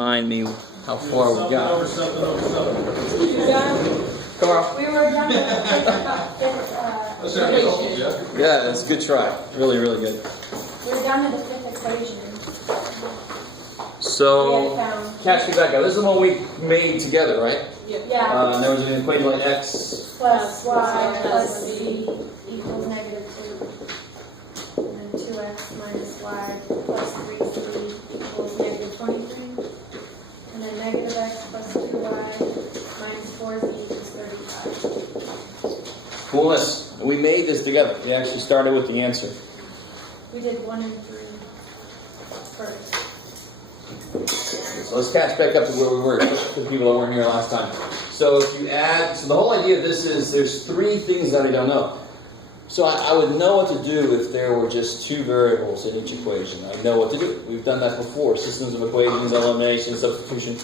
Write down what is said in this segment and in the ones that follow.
remind me how far we got. Something. Come on. We were done with the fifth Yeah, that's a good try. Really, really good. We're done with the fifth equation. So, catch me back up. This is the one we made together, right? Yeah. There was an equation like x Plus y plus z equals -2. And 2x minus y plus 3z equals -23. And then -x plus 2y minus 4z equals 35. Coolness. We made this together. We actually started with the answer. We did 1 and 3 first. So let's catch back up to where we were for the people that weren't here last time. So if you add, so the whole idea of this is there's three things that I don't know. So I would know what to do if there were just two variables in each equation. I know what to do. We've done that before. Systems of equations, elimination, substitution.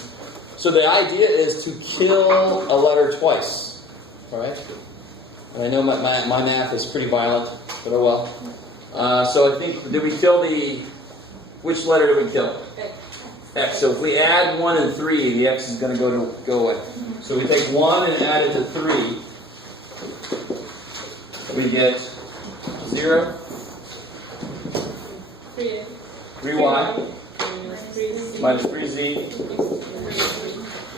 So the idea is to kill a letter twice. All right? And I know my math is pretty violent, but oh well. So I think, did we kill which letter did we kill? X. So if we add 1 and 3, the x is going to go away. So we take 1 and add it to 3. We get 0. 3y minus 3z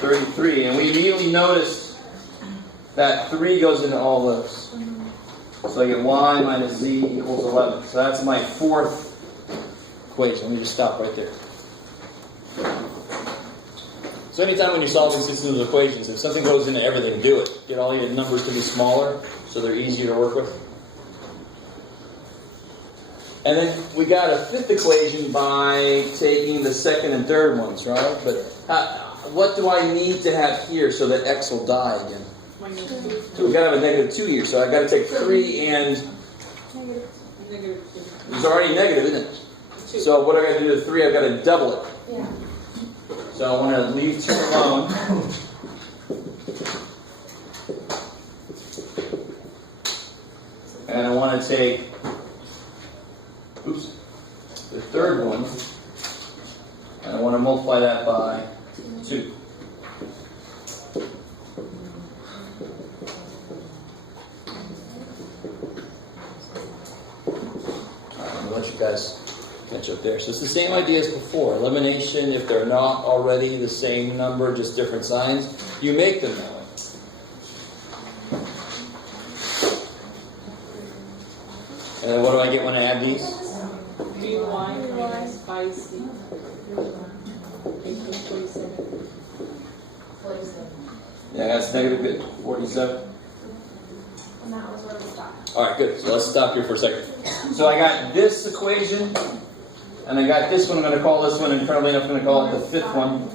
33. And we immediately notice that 3 goes into all those. So I get y minus z equals 11. So that's my fourth equation. Let me just stop right there. So anytime when you're solving systems of equations, if something goes into everything, do it. Get all your numbers to be smaller so they're easier to work with. And then we got a fifth equation by taking the second and third ones, right? But what do I need to have here so that x will die again? So we've got to have a -2 here. So I've got to take 3 and... It's already negative, isn't it? So what I got to do to 3, I've got to double it. Yeah. So I want to leave 2 alone. And I want to take, the third one, and I want to multiply that by 2. I'm going to let you guys catch up there. So it's the same idea as before. Elimination, if they're not already the same number, just different signs, you make them that way. And then what do I get when I add these? 3y minus 5z equals 47. Yeah, that's negative good. 47. And that was where we stopped. Alright, good. So let's stop here for a second. So I got this equation, and I got this one. I'm going to call this one, and currently I'm going to call it the fifth one.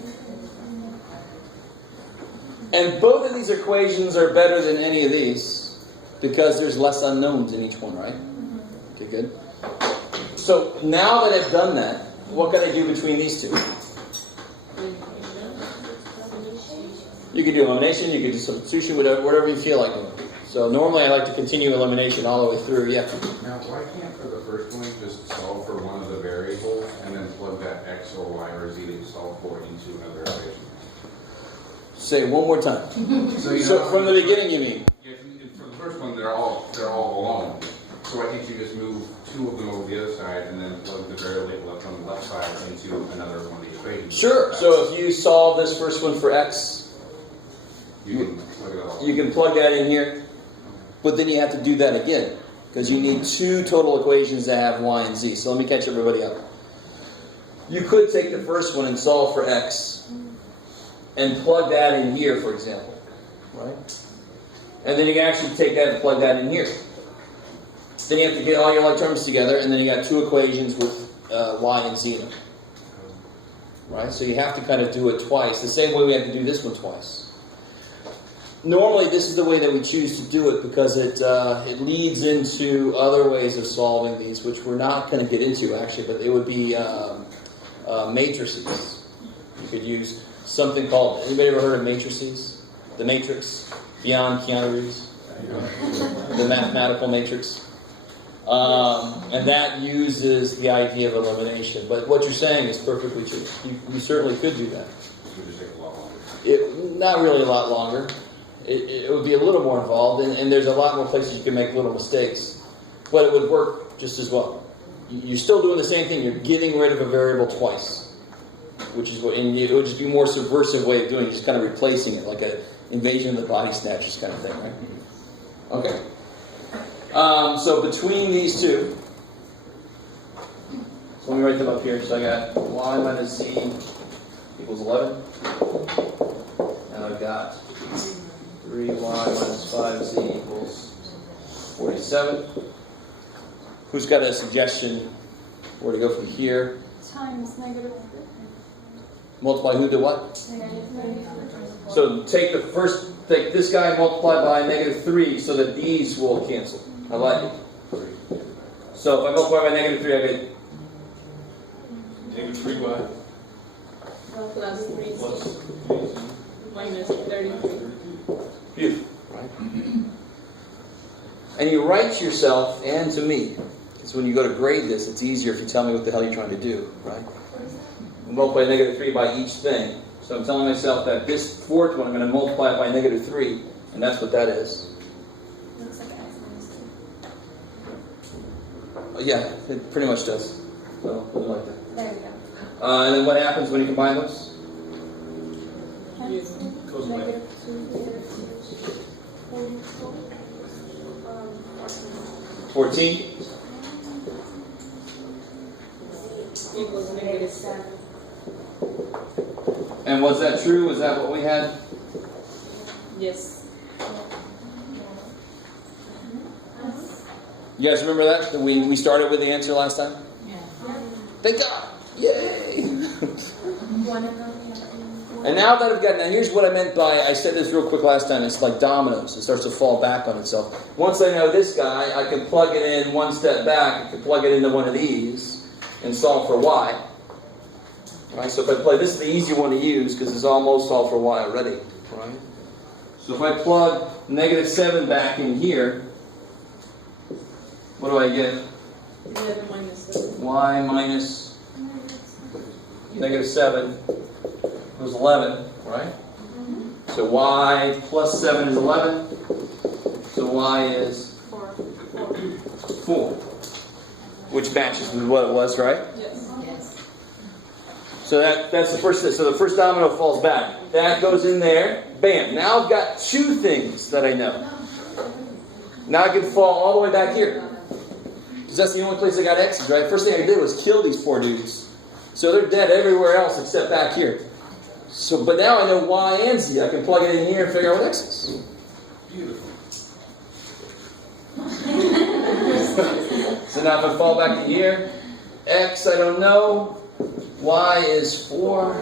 And both of these equations are better than any of these because there's less unknowns in each one, right? Okay, good. So now that I've done that, what can I do between these two? You can do elimination, you can do substitution, whatever you feel like doing. So normally I like to continue elimination all the way through, yeah. Now, why can't for the first one just solve for one of the variables and then plug that x or y or z that you solve for into another equation? Say it one more time. So from the beginning, you mean? Yeah, for the first one, they're all alone. So why can't you just move 2 of them over the other side and then plug the variable left on the left side into another one of the equations? Sure. So if you solve this first one for x, You can plug it all. you can plug that in here. But then you have to do that again, because you need 2 total equations to have y and z. So let me catch everybody up. You could take the first one and solve for x, and plug that in here, for example. Right? And then you can actually take that and plug that in here. Then you have to get all your like terms together, and then you got 2 equations with y and z in them. Right? So you have to kind of do it twice, the same way we have to do this one twice. Normally, this is the way that we choose to do it because it leads into other ways of solving these, which we're not going to get into actually, but it would be matrices. You could use something called, anybody ever heard of matrices? The matrix? Keanu Reeves? The mathematical matrix? And that uses the idea of elimination. But what you're saying is perfectly true. You certainly could do that. It would just take a lot longer. Not really a lot longer. It would be a little more involved, and there's a lot more places you can make little mistakes. But it would work just as well. You're still doing the same thing. You're getting rid of a variable twice, which is what, and it would just be a more subversive way of doing it, just kind of replacing it, like an invasion of the body snatchers kind of thing, right? Okay. So between these two, so let me write them up here. So I got y minus z equals 11. And I've got 3y minus 5z equals 47. Who's got a suggestion where to go from here? Times negative 50. Multiply who to what? -3. So take this guy and multiply by -3 so that these will cancel. I like it. So if I multiply by -3, I get Negative 3y Plus 3 plus minus 33. beautiful, right? And you write to yourself and to me, because when you go to grade this, it's easier if you tell me what the hell you're trying to do, right? We multiply -3 by each thing. So I'm telling myself that this fourth one, I'm going to multiply it by -3, and that's what that is. Looks like x minus 2. Yeah, it pretty much does. So, put it like that. There you go. And then what happens when you combine those? goes away. -14. Equals negative 7. And was that true? Was that what we had? Yes. You guys remember that? That we started with the answer last time? Yeah. Thank God! Yay! One of them. And now that I've got, now here's what I meant by, I said this real quick last time, it's like dominoes. It starts to fall back on itself. Once I know this guy, I can plug it in one step back, I can plug it into one of these, and solve for y. Right? So if I play, this is the easy one to use, because it's almost solved for y already. Right? So if I plug -7 back in here, what do I get? 11 minus 7. Y minus -7 was 11, right? So y plus 7 is 11. So y is 4. Which matches with what it was, right? Yes. Yes. So that's the first. So the first domino falls back. That goes in there. Bam. Now I've got two things that I know. Now I can fall all the way back here. Because that's the only place I got x's, right? First thing I did was kill these poor dudes. So they're dead everywhere else except back here. So, but now I know y and z. I can plug it in here and figure out what x is. Beautiful. So now if I fall back to here, x I don't know. Y is 4.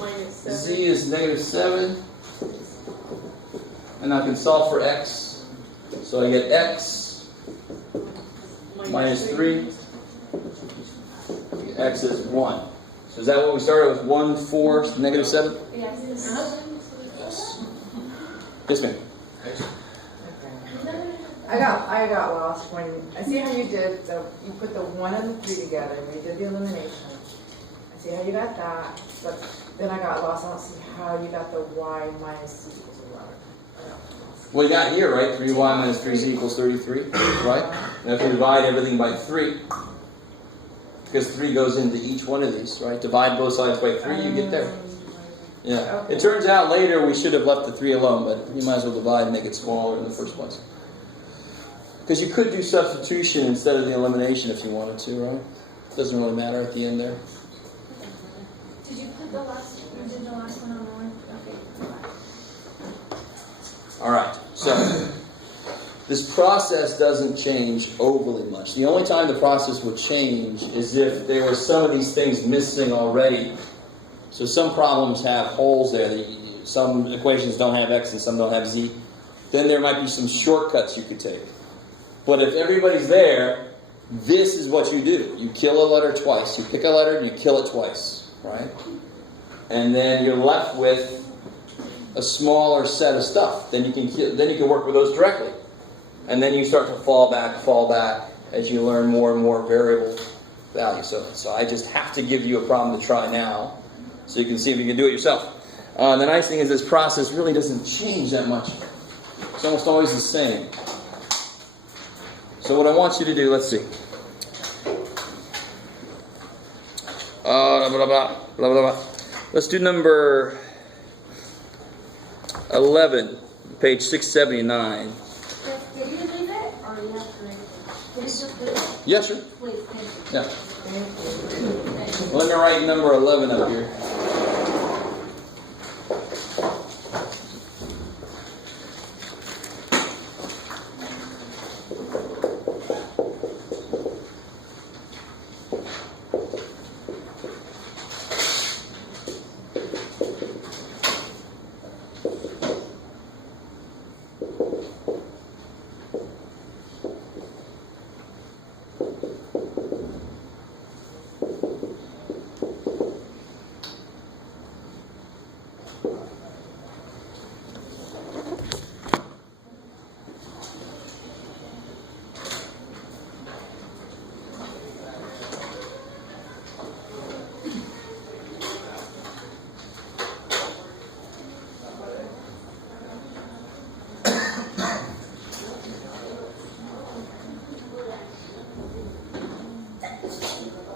Minus 7. Z is -7. And I can solve for x. So I get x minus 3. X is 1. So is that what we started with? 1, 4, -7? Yes. Yes, ma'am. I got lost when I see how you did. So you put the 1 and the 3 together. And you did the elimination. I see how you got that, but then I got lost. I don't see how you got the y minus z equals 11. I got lost. Well, you got here, right? 3y minus 3z equals 33, right? And if you divide everything by 3, because 3 goes into each one of these, right? Divide both sides by 3, you get there. Yeah. Okay. It turns out later we should have left the 3 alone, but you might as well divide and make it smaller in the first place. Because you could do substitution instead of the elimination if you wanted to, right? Doesn't really matter at the end there. Did you put the last? You did the last one on the one. Okay. All right. So this process doesn't change overly much. The only time the process would change is if there were some of these things missing already. So some problems have holes there. Some equations don't have x and some don't have z. Then there might be some shortcuts you could take. But if everybody's there, this is what you do. You kill a letter twice. You pick a letter and you kill it twice, right? And then you're left with a smaller set of stuff. Then you can work with those directly. And then you start to fall back, as you learn more and more variable values. So I just have to give you a problem to try now, so you can see if you can do it yourself. The nice thing is this process really doesn't change that much. It's almost always the same. So what I want you to do, let's see. Blah, blah, blah, blah, blah, blah. Let's do number 11, page 679. Did you leave it, or you have to read it? Did you just leave it? Yeah, sure. Please, thank you. Yeah. Thank you. Let me write number 11 up here.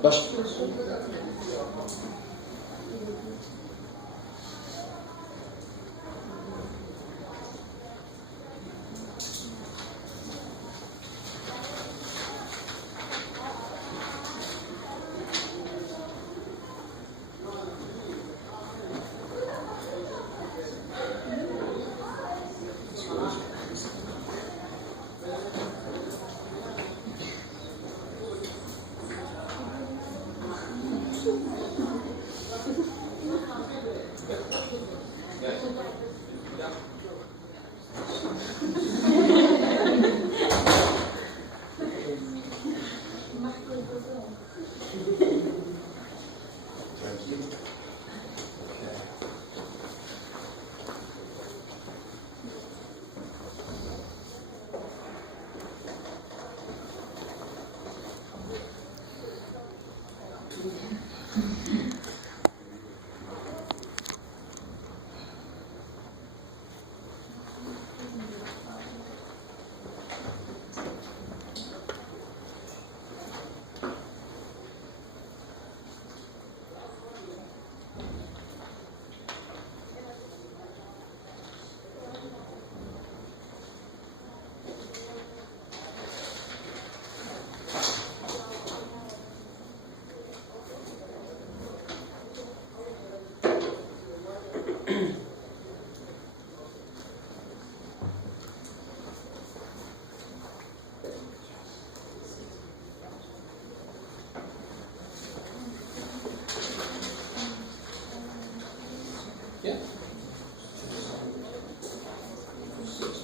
Baş. Yeah.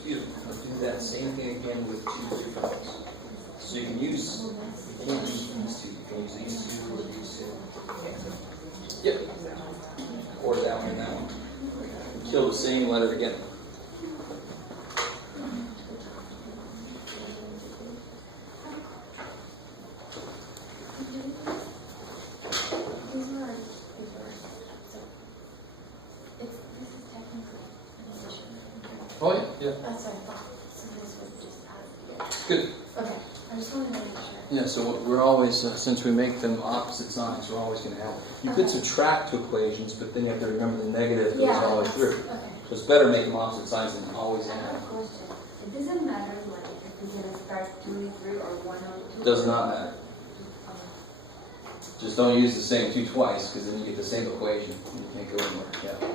Beautiful. Let's do that same thing again with 2 different. So you can use, you can't use these 2. You can use these 2 or these 2. Yep. Or that one and that one. Kill the same letter again. These were reversed, so this is technically an addition. Oh, yeah. That's what I thought, so this would just add Good. Okay, I just wanted to make sure. Yeah, so we're always, since we make them opposite signs, we're always going to have. You could subtract 2 equations, but then you have to remember the negative goes all the way through. Okay. So it's better to make them opposite signs than always I have add. a question. It doesn't matter like if we're gonna start 23 or 102. Does not matter. Just don't use the same 2 twice, because then you get the same equation. You can't go anywhere. Yeah.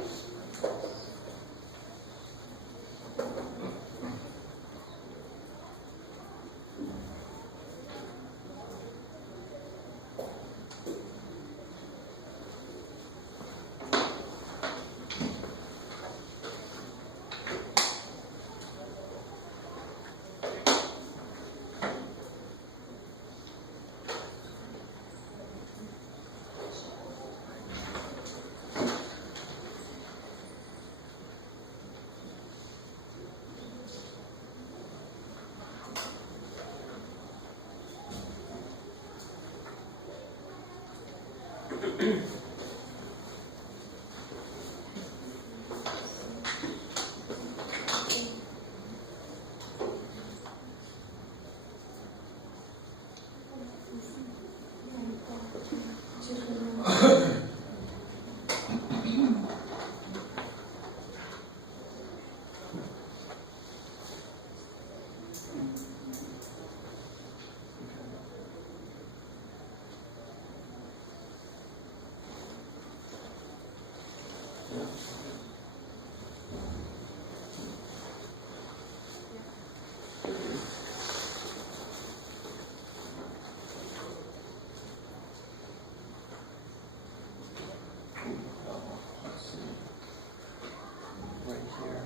Right here.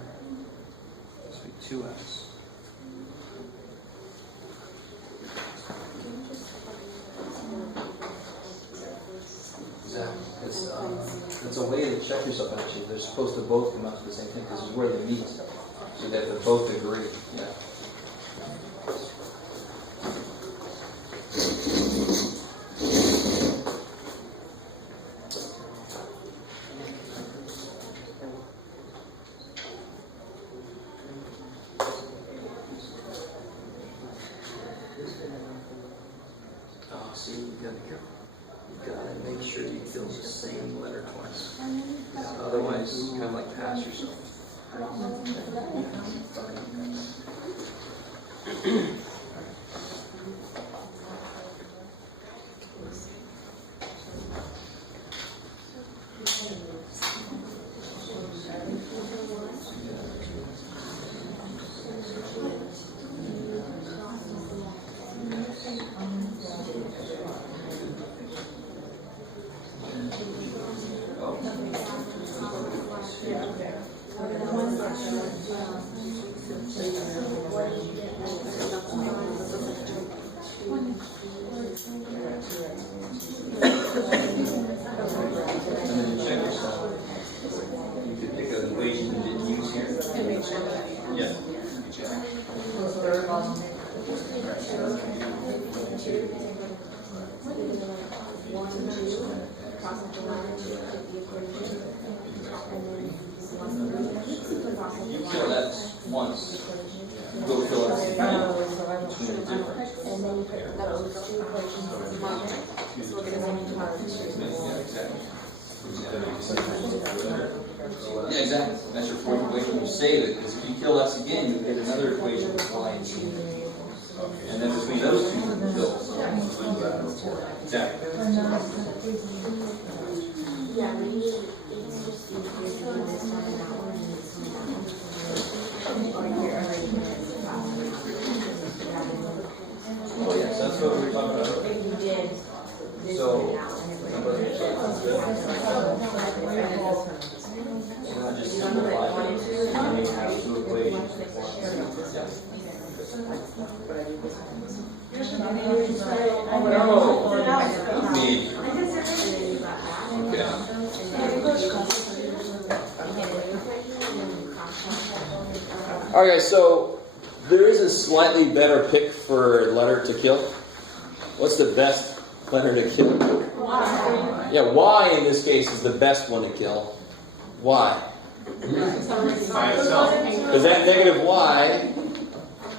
This would be 2x. Exactly. It's a way to check yourself, actually. They're supposed to both come out to the same thing. This is where they meet. So that they both agree. Yeah. Oh, see, you gotta make sure you fill the same letter twice. Otherwise, you kind of like pass yourself. You kill X once. Go kill X again. Which will be different. Yeah, exactly. That's your fourth equation. You save it, because if you kill X again, you get another equation with Y and Z. And then between those two, you can kill. Exactly. Oh, yes, that's what we were talking about. So, just simplify it. And you have two equations. No, me. All right, so there is a slightly better pick for letter to kill. What's the best letter to kill? Y. Yeah, Y in this case is the best one to kill. Why? Because that negative Y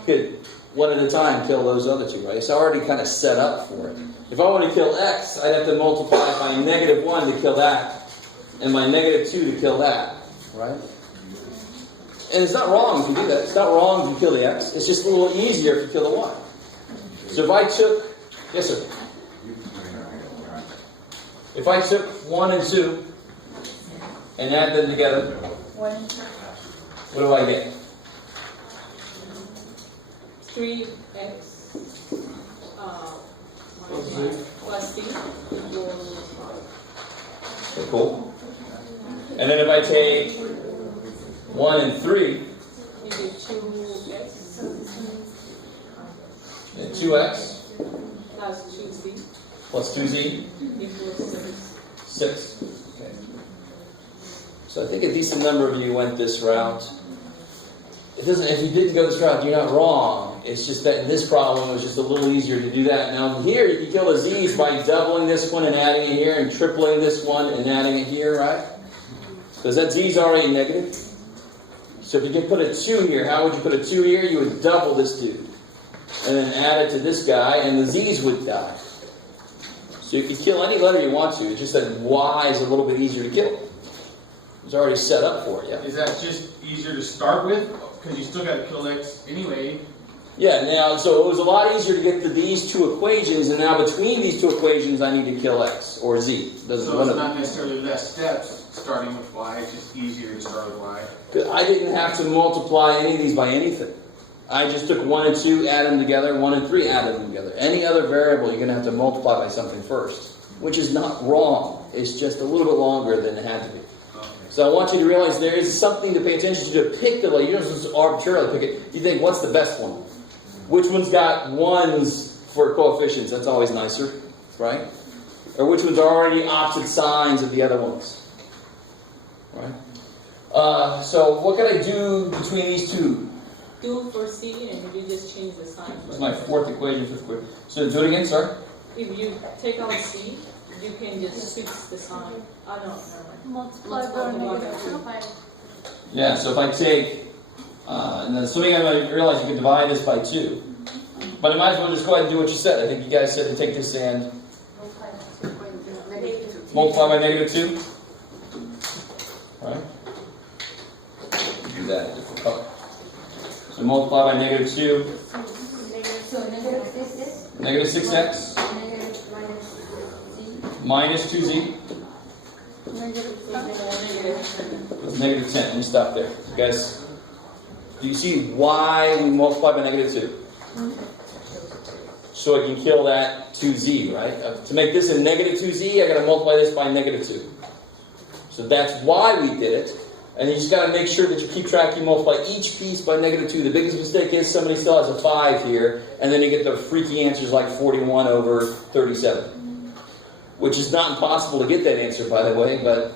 could, one at a time, kill those other two, right? It's already kind of set up for it. If I want to kill X, I'd have to multiply by negative 1 to kill that, and my negative 2 to kill that, right? And it's not wrong if you do that. It's not wrong if you kill the X. It's just a little easier if you kill the Y. So if I took, yes sir? If I took 1 and 2 and add them together, what do I get? 3x plus c equals 5. Okay, cool. And then if I take 1 and 3, You get 2x and 2x plus 2c plus 2z, equals 6. Okay. So I think a decent number of you went this route. It doesn't. If you didn't go this route, you're not wrong. It's just that in this problem, it was just a little easier to do that. Now here, you can kill the z's by doubling this one and adding it here, and tripling this one and adding it here, right? Because that z's already negative. So if you can put a 2 here, how would you put a 2 here? You would double this dude. And then add it to this guy, and the z's would die. So you can kill any letter you want to. It's just that y is a little bit easier to kill. It's already set up for it, yeah? Is that just easier to start with? Because you still got to kill X anyway. Yeah, now, so it was a lot easier to get to these two equations, and now between these two equations, I need to kill X or Z. Doesn't So it's not necessarily less steps starting with Y, it's just easier to start with Y. I didn't have to multiply any of these by anything. I just took 1 and 2, added them together, 1 and 3, added them together. Any other variable, you're going to have to multiply by something first, which is not wrong. It's just a little bit longer than it had to be. So I want you to realize there is something to pay attention to pick the letter. You don't just arbitrarily pick it. You think, what's the best one? Which one's got 1s for coefficients? That's always nicer, right? Or which ones are already opposite signs of the other ones, right? So what can I do between these two? Do for C, and you just change the sign. That's my fourth equation, fifth equation. So do it again, sorry. If you take out C, you can just switch the sign. Oh, no, never mind. Multiply by negative 2. Yeah, so if I take, and then assuming I realize you can divide this by 2. But I might as well just go ahead and do what you said. I think you guys said to take this and multiply by negative 2. Right? Do that in a different color. So multiply by negative 2. So negative 6 is? Negative 6x Negative minus 2z. It's negative 10. Let me stop there. You guys, do you see why we multiply by negative 2? So I can kill that 2z, right? To make this a negative 2z, I got to multiply this by negative 2. So that's why we did it. And you just got to make sure that you keep track. You multiply each piece by negative 2. The biggest mistake is somebody still has a 5 here, and then you get the freaky answers like 41 over 37. Which is not impossible to get that answer, by the way, but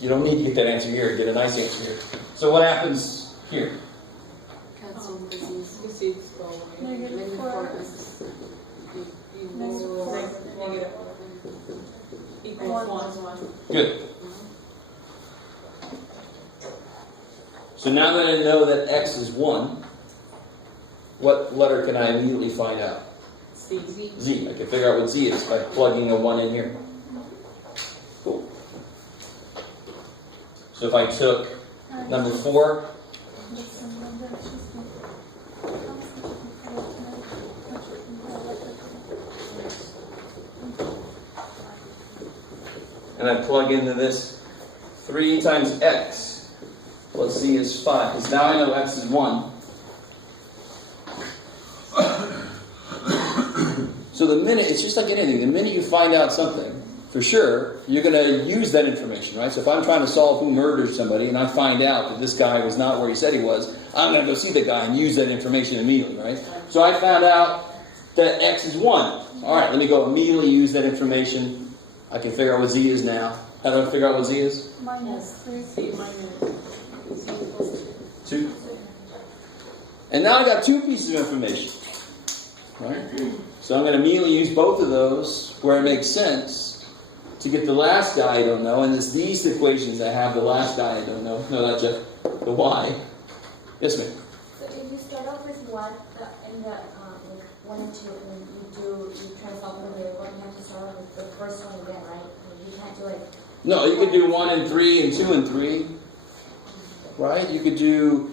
you don't need to get that answer here. Get a nice answer here. So what happens here? Cancel the disease. The C's go away. Negative 4. You go negative 4. Equals 1. Good. So now that I know that x is 1, what letter can I immediately find out? C. Z. I can figure out what z is by plugging a 1 in here. Cool. So if I took number 4, and I plug into this 3 times x plus z is 5, because now I know x is 1. So the minute, it's just like anything, the minute you find out something, for sure, you're going to use that information, right? So if I'm trying to solve who murdered somebody and I find out that this guy was not where he said he was, I'm going to go see the guy and use that information immediately, right? So I found out that x is 1. All right, let me go immediately use that information. I can figure out what z is now. How do I figure out what z is? Minus 3. C minus Z equals 2. And now I got 2 pieces of information. Right? So I'm going to immediately use both of those where it makes sense to get the last guy I don't know. And it's these equations that have the last guy I don't know. No, that's the y. Yes, ma'am. So if you start off with 1 in the like 1 and 2, and you try to solve them, you're going to have to start off with the first one again, right? You can't do like. No, you could do 1 and 3 and 2 and 3. Right? You could do.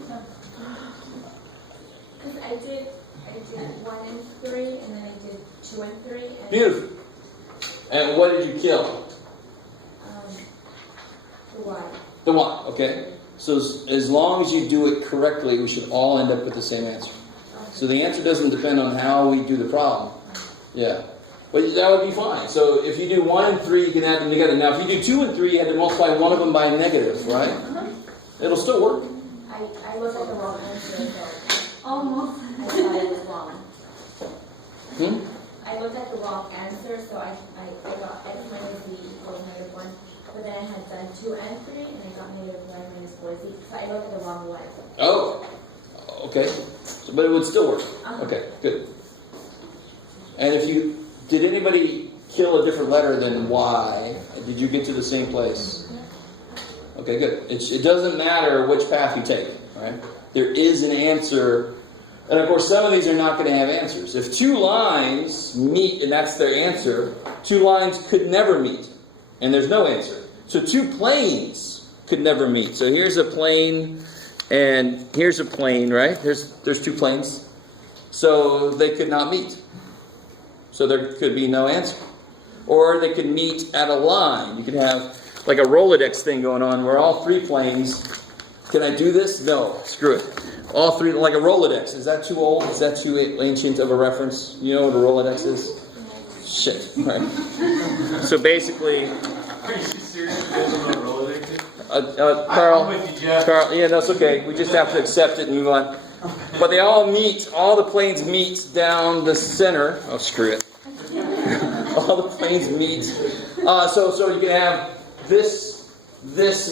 Because I did 1 and 3, and then I did 2 and 3. And Beautiful. And what did you kill? The Y. The y. Okay. So as long as you do it correctly, we should all end up with the same answer. So the answer doesn't depend on how we do the problem. Yeah. But that would be fine. So if you do 1 and 3, you can add them together. Now, if you do 2 and 3, you had to multiply one of them by a negative, right? It'll still work. I looked at the wrong answer, so Almost. I thought it was wrong. Hmm? I looked at the wrong answer, so I got x minus z equals negative 1. But then I had done 2 and 3, and I got negative y minus 4z. So I looked at the wrong one. Oh, okay. But it would still work. Uh-huh. Okay, good. And did anybody kill a different letter than Y? Did you get to the same place? Okay, good. It doesn't matter which path you take, right? There is an answer. And of course, some of these are not going to have answers. If two lines meet and that's their answer, two lines could never meet. And there's no answer. So two planes could never meet. So here's a plane and here's a plane, right? There's two planes. So they could not meet. So there could be no answer. Or they could meet at a line. You could have like a Rolodex thing going on where all three planes... Can I do this? No. Screw it. All three, like a Rolodex. Is that too old? Is that too ancient of a reference? You know what a Rolodex is? Shit. Right. So basically... Are you serious? You guys don't know what Rolodex is? Carl, I'm with you, Jeff. Carl, yeah, that's okay. We just have to accept it and move on. But they all the planes meet down the center. Oh, screw it. All the planes meet. So you can have this,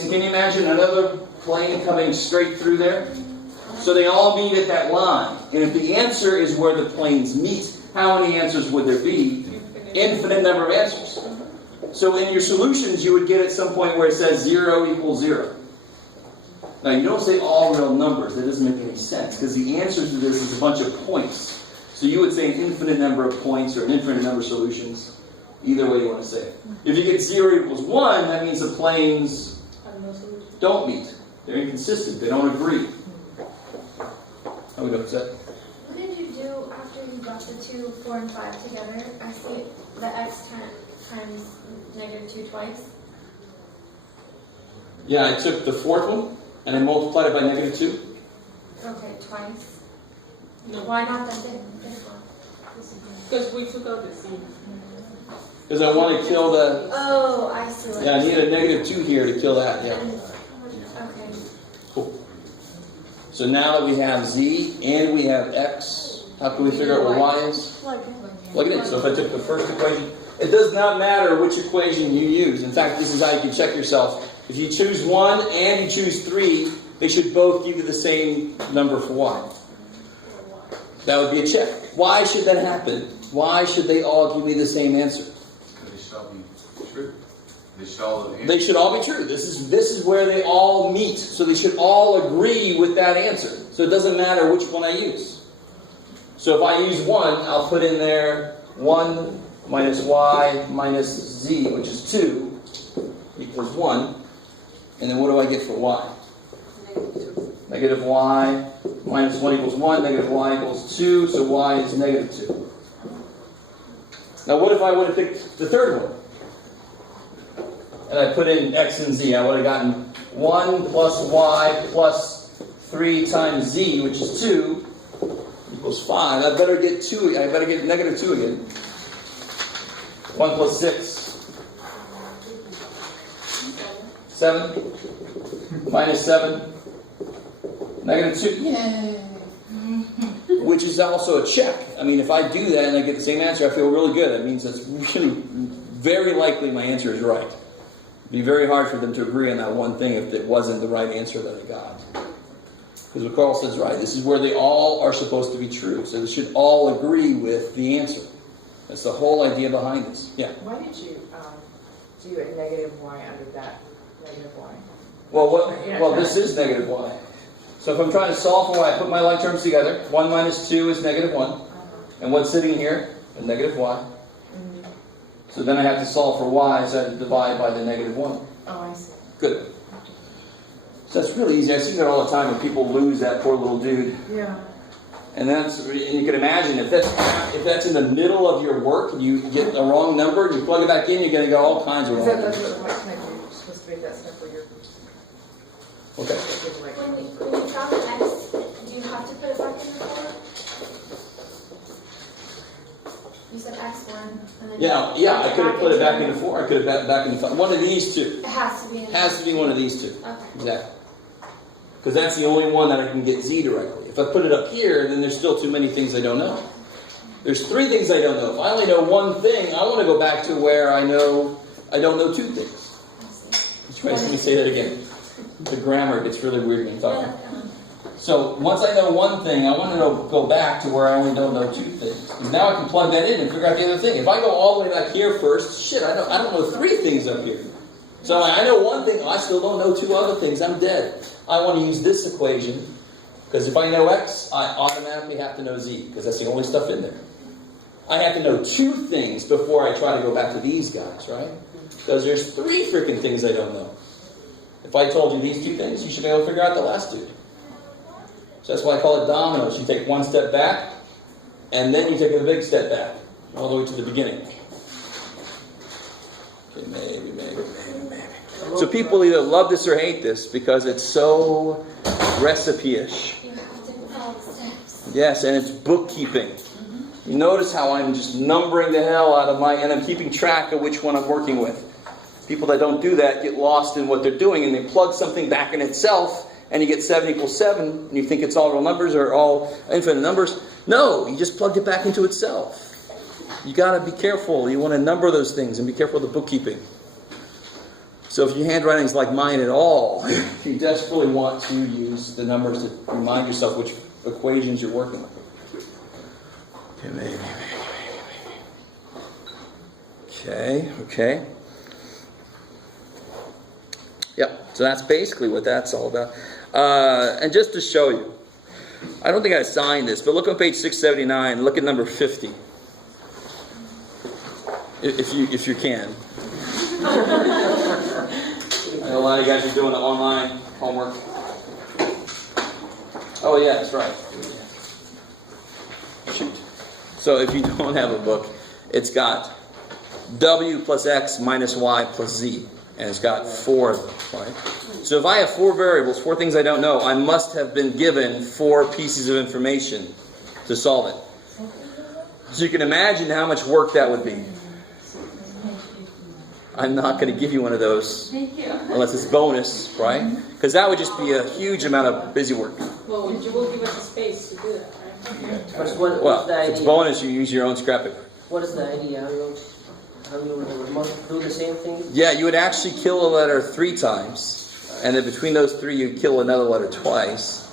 and can you imagine another plane coming straight through there? So they all meet at that line. And if the answer is where the planes meet, how many answers would there be? Infinite number of answers. So in your solutions, you would get at some point where it says 0 equals 0. Now, you don't say all real numbers. That doesn't make any sense, because the answer to this is a bunch of points. So you would say an infinite number of points or an infinite number of solutions. Either way you want to say it. If you get 0 equals 1, that means the planes don't meet. They're inconsistent. They don't agree. How we doing, Sept? What did you do after you got the 2, 4, and 5 together? I see the x times -2 twice. Yeah, I took the fourth one, and I multiplied it by -2. Okay, twice. No. Why not the fifth one? Because we took out the C. Because I want to kill the... Oh, I see what Yeah, I you're need a -2 here to kill that, yeah. Okay. Cool. So now that we have Z and we have X, how can we figure out what Y is? Plug it in. So if I took the first equation, it does not matter which equation you use. In fact, this is how you can check yourself. If you choose 1 and you choose 3, they should both give you the same number for Y. That would be a check. Why should that happen? Why should they all give me the same answer? They shall be true. They shall answer. They should all be true. This is where they all meet. So they should all agree with that answer. So it doesn't matter which one I use. So if I use 1, I'll put in there 1 minus Y minus Z, which is 2, equals 1. And then what do I get for Y? Negative Y minus 1 equals 1. Negative Y equals 2. So Y is -2. Now what if I would have picked the third one? And I put in X and Z. I would have gotten 1 plus Y plus 3 times Z, which is 2, equals 5. I better get 2. I better get -2 again. 1 plus 6. 7. Minus 7. -2. Yay! Which is also a check. I mean, if I do that and I get the same answer, I feel really good. That means that's really very likely my answer is right. It'd be very hard for them to agree on that one thing if it wasn't the right answer that I got. Because what Carl says is right. This is where they all are supposed to be true. So they should all agree with the answer. That's the whole idea behind this. Yeah? Why did you do a negative Y under that negative Y? Well, this is negative Y. So if I'm trying to solve for Y, I put my like terms together. 1 minus 2 is -1. And what's sitting here? A negative Y. So then I have to solve for Y, so I have to divide by the -1. Oh, I see. Good. So that's really easy. I see that all the time when people lose that poor little dude. Yeah. And you can imagine if that's in the middle of your work and you get a wrong number, you plug it back in, you're going to get all kinds of wrong That's numbers. what you're supposed to make that step where you're Okay. When you found the x, do you have to put it back in the 4? You said x1, and then Yeah, I could have put it back into 4. I could have back into 5. One of these two. It has to be in Has to be one of these two. Okay. Exactly. Because that's the only one that I can get Z directly. If I put it up here, then there's still too many things I don't know. There's 3 things I don't know. If I only know one thing, I want to go back to where I don't know 2 things. Let me say that again. The grammar gets really weird when I'm talking. So once I know one thing, I want to go back to where I only don't know two things. And now I can plug that in and figure out the other thing. If I go all the way back here first, shit, I don't know three things up here. So I know one thing, I still don't know two other things. I'm dead. I want to use this equation, because if I know x, I automatically have to know z, because that's the only stuff in there. I have to know two things before I try to go back to these guys, right? Because there's three freaking things I don't know. If I told you these two things, you should be able to figure out the last two. So that's why I call it dominoes. You take one step back, and then you take a big step back, all the way to the beginning. Okay, maybe. So people either love this or hate this because it's so recipe-ish. You have to follow the steps. Yes, and it's bookkeeping. You notice how I'm just numbering the hell out of and I'm keeping track of which one I'm working with. People that don't do that get lost in what they're doing, and they plug something back in itself, and you get 7 equals 7, and you think it's all real numbers or all infinite numbers. No, you just plugged it back into itself. You got to be careful. You want to number those things and be careful of the bookkeeping. So if your handwriting is like mine at all, you desperately want to use the numbers to remind yourself which equations you're working with. Okay, maybe. Okay. Yep, so that's basically what that's all about. And just to show you, I don't think I assigned this, but look on page 679, look at number 50. If you can. I know a lot of you guys are doing the online homework. Oh yeah, that's right. Shoot. So if you don't have a book, it's got w plus x minus y plus z. And it's got 4 of them, right? So if I have 4 variables, 4 things I don't know, I must have been given 4 pieces of information to solve it. So you can imagine how much work that would be. I'm not going to give you one of those unless it's bonus, right? Because that would just be a huge amount of busy work. Well, you will give us the space to do that, right? What's the If it's idea? bonus, you use your own scrap paper. What is the idea? How you would do the same thing? Yeah, you would actually kill a letter 3 times, and then between those 3, you'd kill another letter twice.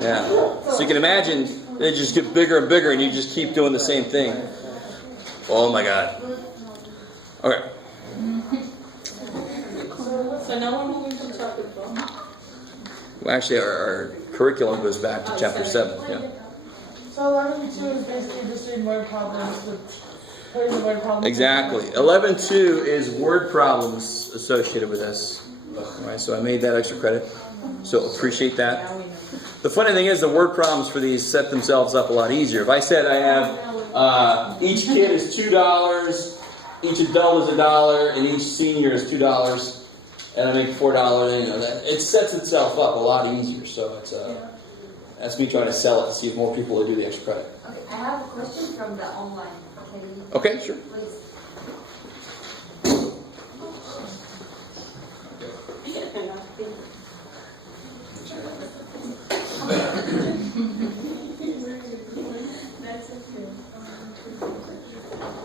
Yeah. So you can imagine they just get bigger and bigger, and you just keep doing the same thing. Oh my God. Okay. So now we're moving to chapter 12. Well, actually, our curriculum goes back to chapter 7. Yeah. So 11.2 is basically just doing word problems with putting the word problems. Exactly. 11.2 is word problems associated with this. All right, so I made that extra credit. So appreciate that. The funny thing is the word problems for these set themselves up a lot easier. If I said I have each kid is $2, each adult is $1, and each senior is $2, and I make $4, that it sets itself up a lot easier. So it's that's me trying to sell it to see if more people will do the extra credit. Okay, I have a question from the online. Okay, sure. Please.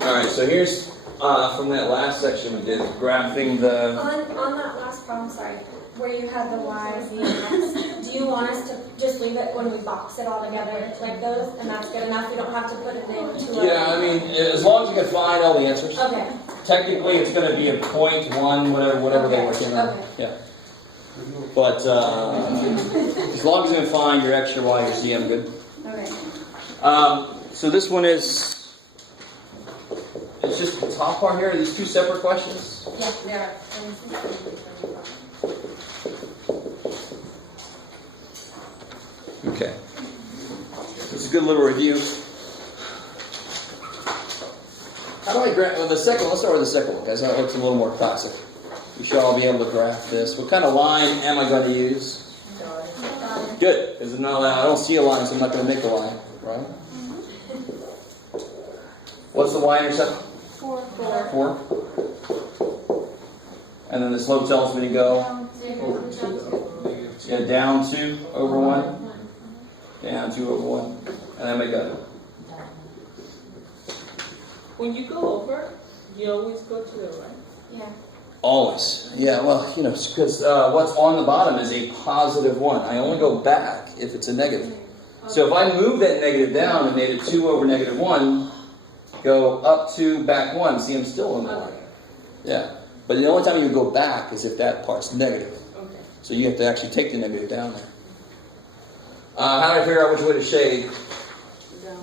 All right, so here's from that last section we did, graphing the... On that last problem, sorry, where you had the y, z, and x, do you want us to just leave it when we box it all together like those, and that's good enough? We don't have to put a name to it? Yeah, I mean, as long as you can find all the answers. Okay. Technically, it's going to be a 0.1, whatever they work in. Okay. Yeah. But as long as you can find your x, your y, your z, I'm good. Okay. So this one is... It's just the top part here. Are these 2 separate questions? Yeah, they are. Okay. This is a good little review. How do I graph? Well, the second one. Let's start with the second one, guys. That looks a little more classic. You should all be able to graph this. What kind of line am I going to use? Good, because I don't see a line, so I'm not going to make a line, right? What's the y-intercept? 4. 4. And then the slope tells me to go down 2 over 1. Down 2 over 1. And I make a... When you go over, you always go to the right. Yeah. Always. Yeah, well, you know, because what's on the bottom is a positive 1. I only go back if it's a negative. So if I move that negative down and made it 2 over negative 1, go up 2, back 1, see I'm still on the line. Yeah. But the only time you go back is if that part's negative. Okay. So you have to actually take the negative down there. How do I figure out which way to shade?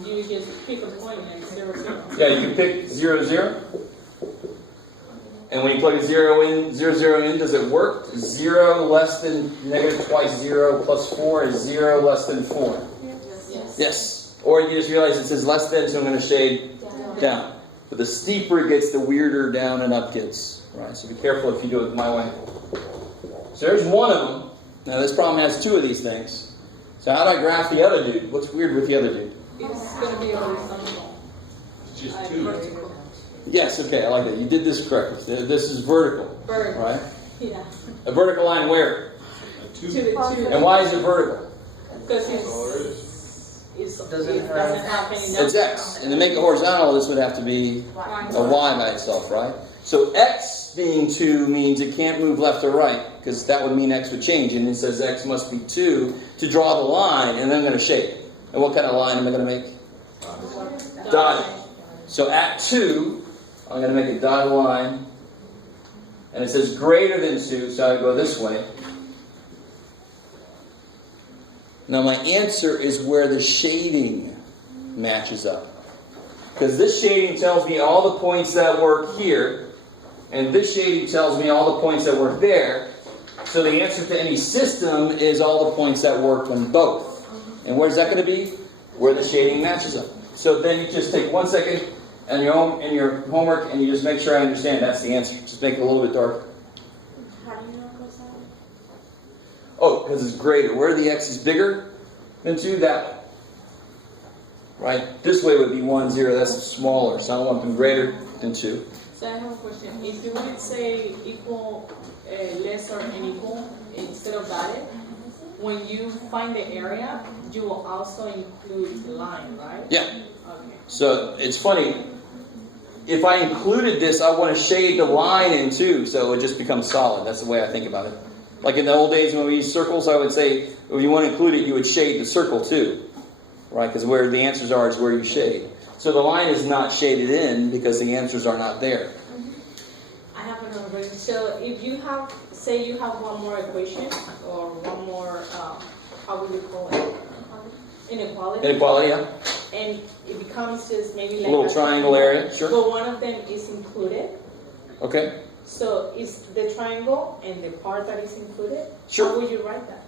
You just pick a point like 0, 0. Yeah, you can pick 0, 0. And when you plug a 0 in, 0, 0 in, does it work? 0 less than negative twice 0 plus 4 is 0 less than 4. Yes. Yes. Or you just realize it says less than, so I'm going to shade down. But the steeper it gets, the weirder down and up gets. Right? So be careful if you do it my way. So there's one of them. Now this problem has 2 of these things. So how do I graph the other dude? What's weird with the other dude? It's going to be horizontal. It's just two. Vertical. Yes, okay, I like that. You did this correctly. This is vertical. Vertical. Right? Yeah. A vertical line where? To the And why is it vertical? because it doesn't have any It's x. And to make it horizontal, this would have to be a y by itself, right? So x being 2 means it can't move left or right, because that would mean x would change. And it says x must be 2 to draw the line, and then I'm going to shape. And what kind of line am I going to make? Dotted. So at 2, I'm going to make a dotted line. And it says greater than 2, so I go this way. Now my answer is where the shading matches up. Because this shading tells me all the points that work here, and this shading tells me all the points that work there. So the answer to any system is all the points that work on both. And where's that going to be? Where the shading matches up. So then you just take 1 second and your homework, and you just make sure I understand that's the answer. Just make it a little bit darker. How do you know what's that? Oh, because it's greater. Where the x is bigger than 2, that way. Right? This way would be 1, 0. That's smaller. So I want them greater than 2. So I have a question. If you would say equal, less or unequal instead of dotted, when you find the area, you will also include the line, right? Yeah. Okay. So it's funny. If I included this, I want to shade the line in too, so it just becomes solid. That's the way I think about it. Like in the old days when we used circles, I would say, if you want to include it, you would shade the circle too. Right? Because where the answers are is where you shade. So the line is not shaded in because the answers are not there. I have another question. So if you have, say you have one more equation or one more, how would you call it? Inequality. Inequality, yeah. And it becomes just maybe like A little triangle area, sure. But one of them is included. Okay. So is the triangle and the part that is included? Sure. How would you write that?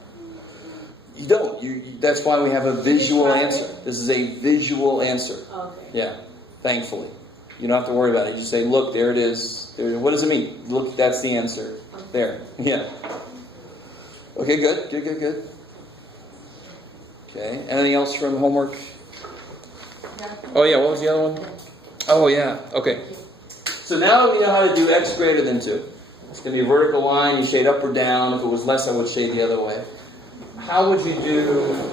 You don't. That's why we have a visual answer. This is a visual answer. Okay. Yeah. Thankfully. You don't have to worry about it. You just say, look, there it is. There, what does it mean? Look, that's the answer. Okay. There. Yeah. Okay, good. Good. Okay. Anything else from homework? Oh, yeah. What was the other one? Oh, yeah. Okay. So now we know how to do x greater than 2. It's going to be a vertical line. You shade up or down. If it was less, I would shade the other way. How would you do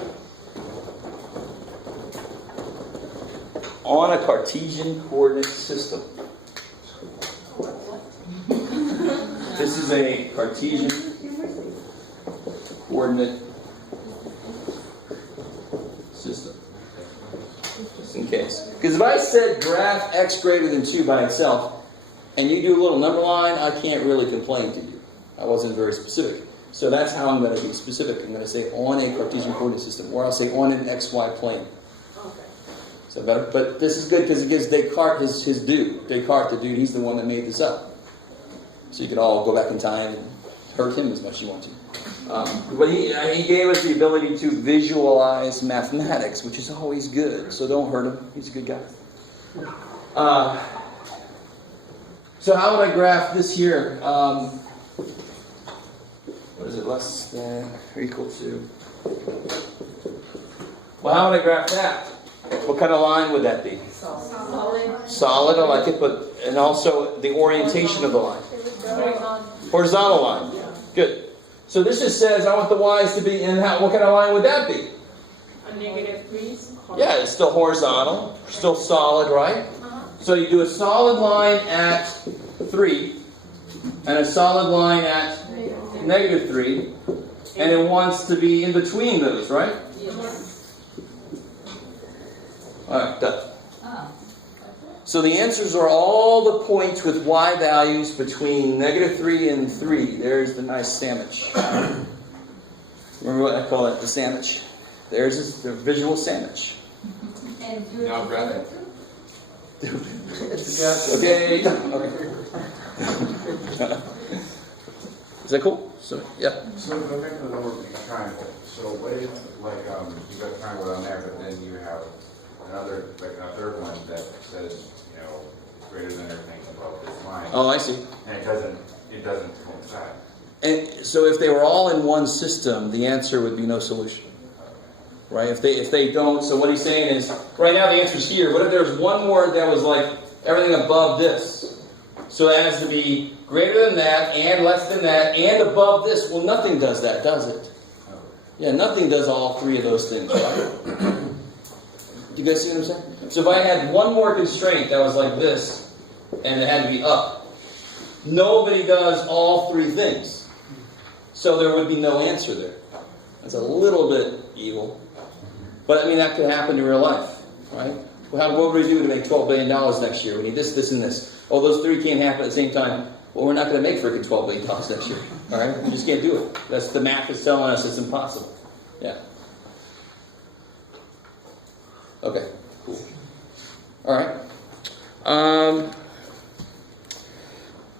on a Cartesian coordinate system? This is a Cartesian coordinate system. Just in case. Because if I said graph x greater than 2 by itself, and you do a little number line, I can't really complain to you. I wasn't very specific. So that's how I'm going to be specific. I'm going to say on a Cartesian coordinate system, or I'll say on an xy plane. Okay. So better. But this is good because it gives Descartes his due. Descartes, the dude, he's the one that made this up. So you can all go back in time and hurt him as much as you want to. But he gave us the ability to visualize mathematics, which is always good. So don't hurt him. He's a good guy. So how would I graph this here? What is it? Less than or equal to? Well, how would I graph that? What kind of line would that be? Solid. Solid, I like it, but and also the orientation of the line. Horizontal line. Good. So this just says I want the y's to be in what kind of line would that be? A -3. Yeah, it's still horizontal, still solid, right? So you do a solid line at 3. and a solid line at negative 3, and it wants to be in between those, right? Alright, done. So the answers are all the points with y values between negative 3 and 3. There's the nice sandwich. Remember what I call it? The sandwich. There's the visual sandwich. And you Now grab it. Okay. Is that cool? So, yeah. So go back to the number of the triangle. So what if, like, you got a triangle down there, but then you have another, like a third one that says, you know, greater than everything above this line. Oh, I see. And it doesn't coincide. And so if they were all in one system, the answer would be no solution. Right? If they don't, so what he's saying is, right now the answer's here. What if there's one more that was like everything above this? So it has to be greater than that, and less than that, and above this. Well, nothing does that, does it? Yeah, nothing does all three of those things, right? Do you guys see what I'm saying? So if I had one more constraint that was like this, and it had to be up, nobody does all three things. So there would be no answer there. That's a little bit evil. But I mean, that could happen in real life, right? Well, what would we do to make $12 billion next year? We need this, this, and this. Oh, those three can't happen at the same time. Well, we're not going to make freaking $12 billion next year. All right? We just can't do it. That's the math is telling us it's impossible. Yeah. Okay. Cool. All right.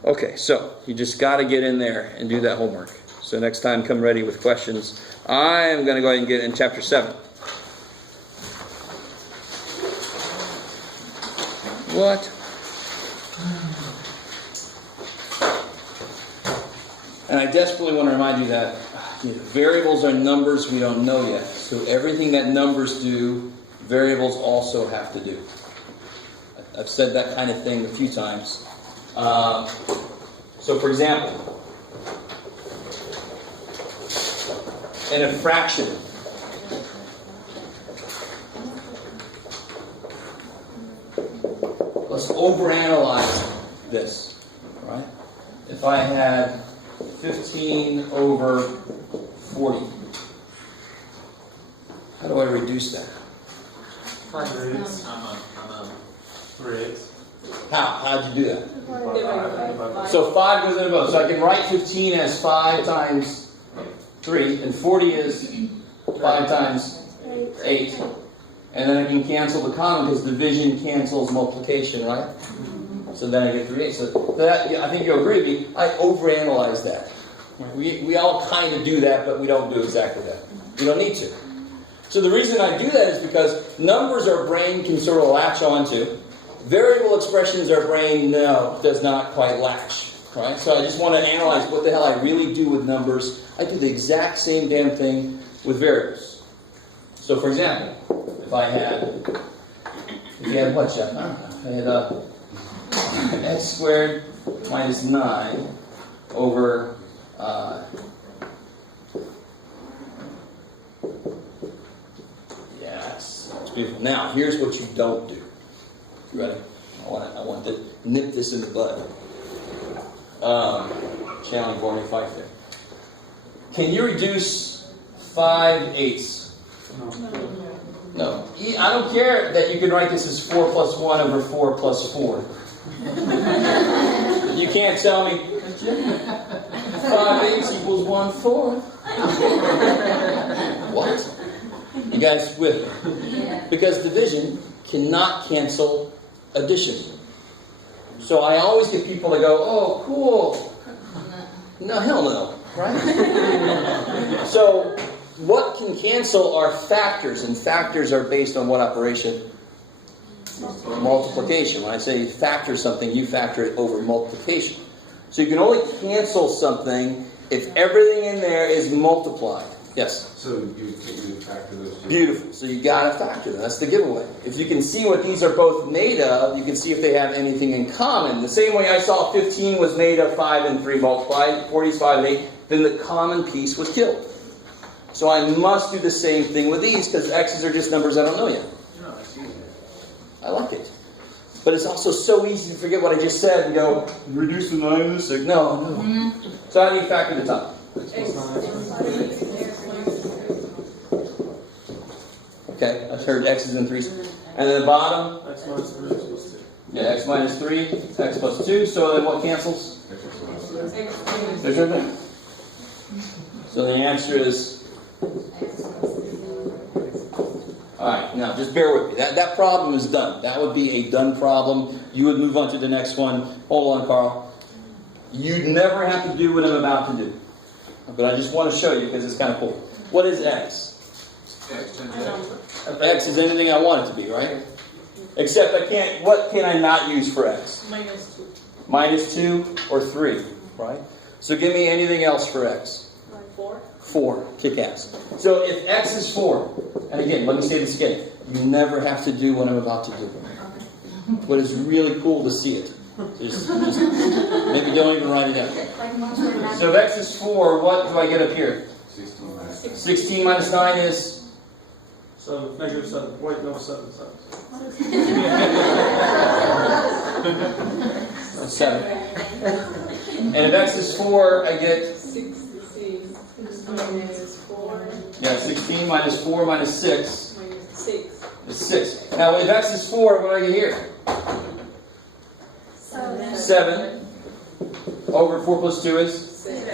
Okay, so you just got to get in there and do that homework. So next time, come ready with questions. I am going to go ahead and get in chapter 7. What? And I desperately want to remind you that variables are numbers we don't know yet. So everything that numbers do, variables also have to do. I've said that kind of thing a few times. So for example, in a fraction, let's overanalyze this, right? If I had 15 over 40, how do I reduce that? 5/8. I'm a 3/8. How'd you do that? So 5 goes into both. So I can write 15 as 5 times 3, and 40 is 5 times 8. And then I can cancel the common because division cancels multiplication, right? So then I get 3/8. So that, yeah, I think you'll agree with me, I overanalyze that. We all kind of do that, but we don't do exactly that. We don't need to. So the reason I do that is because numbers our brain can sort of latch onto. Variable expressions our brain, does not quite latch. Right? So I just want to analyze what the hell I really do with numbers. I do the exact same damn thing with variables. So for example, if you had what, Jeff? I don't know. I had x squared minus 9 over yes, that's beautiful. Now, here's what you don't do. You ready? I want to nip this in the bud. Challenge for me, fight there. Can you reduce 5/8? No. I don't care that you can write this as 4 plus 1 over 4 plus 4. You can't tell me 5/8 equals 1/4. What? You guys with me? Because division cannot cancel addition. So I always get people to go, oh, cool. No, hell no. Right? So what can cancel are factors, and factors are based on what operation? Multiplication. When I say factor something, you factor it over multiplication. So you can only cancel something if everything in there is multiplied. Yes? So you factor those two? Beautiful. So you got to factor them. That's the giveaway. If you can see what these are both made of, you can see if they have anything in common. The same way I saw 15 was made of 5 and 3 multiplied, 40 is 5 and 8, then the common piece was killed. So I must do the same thing with these because x's are just numbers I don't know yet. No, it's easy. I like it. But it's also so easy to forget what I just said and go, reduce the 9 to the 6. No. So how do you factor the top? Okay, I've heard x's and 3's. And then the bottom? X minus 3 plus 2. Yeah, x minus 3, x plus 2. So then what cancels? There's your thing. So the answer is... Alright, now just bear with me. That problem is done. That would be a done problem. You would move on to the next one. Hold on, Carl. You'd never have to do what I'm about to do. But I just want to show you because it's kind of cool. What is x? X is anything I want it to be, right? Except I can't, what can I not use for x? Minus 2. Minus 2 or 3, right? So give me anything else for x. 4. 4, kick ass. So if x is 4, and again, let me say this again, you never have to do what I'm about to do. But it's really cool to see it. Just maybe don't even write it down. So if x is 4, what do I get up here? 16 minus 9. 16 minus 9 is? 7, negative 7. Wait, no, 7. 7. And if x is 4, I get? 16 minus 4. Yeah, 16 minus 4 minus 6. Minus 6. Is 6. Now if x is 4, what do I get here? 7. Over 4 plus 2 is?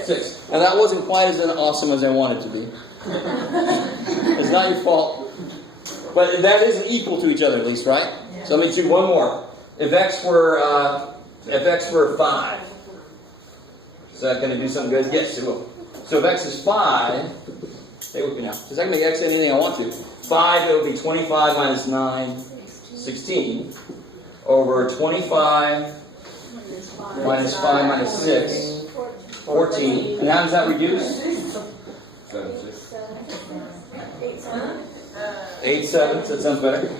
6. Now that wasn't quite as awesome as I wanted it to be. It's not your fault. But that isn't equal to each other at least, right? Yeah. So let me do one more. If x were 5. Is that going to do something good? Yes, it will. So if x is 5, stay with me now. Because I can make x anything I want to. 5, it would be 25 minus 9, 16. Over 25 minus 5 minus 6, 14. And how does that reduce? 7, 6. 8 7. That sounds better.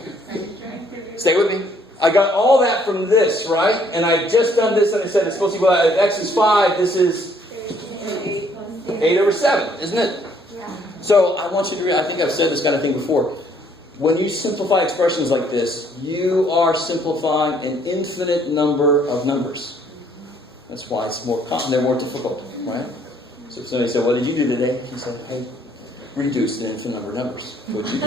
Stay with me. I got all that from this, right? And I've just done this and I said it's supposed to be, well, if x is 5, this is 8 over 7, isn't it? So I want you to read, I think I've said this kind of thing before. When you simplify expressions like this, you are simplifying an infinite number of numbers. That's why it's they're more difficult, right? So somebody said, what did you do today? He said, hey, reduce the infinite number of numbers. What'd you do?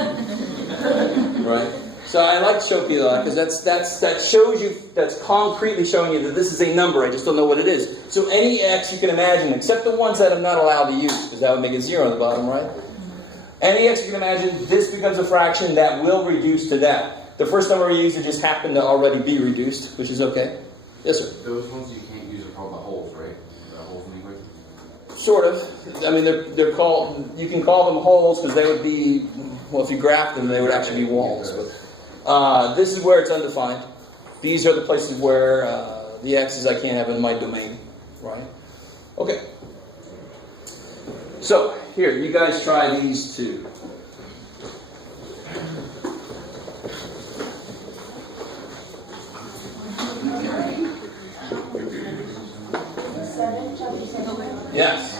Right? So I like to show people that because that shows you, that's concretely showing you that this is a number. I just don't know what it is. So any x you can imagine, except the ones that I'm not allowed to use, because that would make it 0 on the bottom, right? Any x you can imagine, this becomes a fraction that will reduce to that. The first number we used, it just happened to already be reduced, which is okay. Yes, sir? Those ones you can't use are called the holes, right? The holes in the equation? Sort of. I mean, they're called, you can call them holes because they would be, well, if you graph them, they would actually be walls. But this is where it's undefined. These are the places where the x's I can't have in my domain, right? Okay. So, here, you guys try these two. Yes.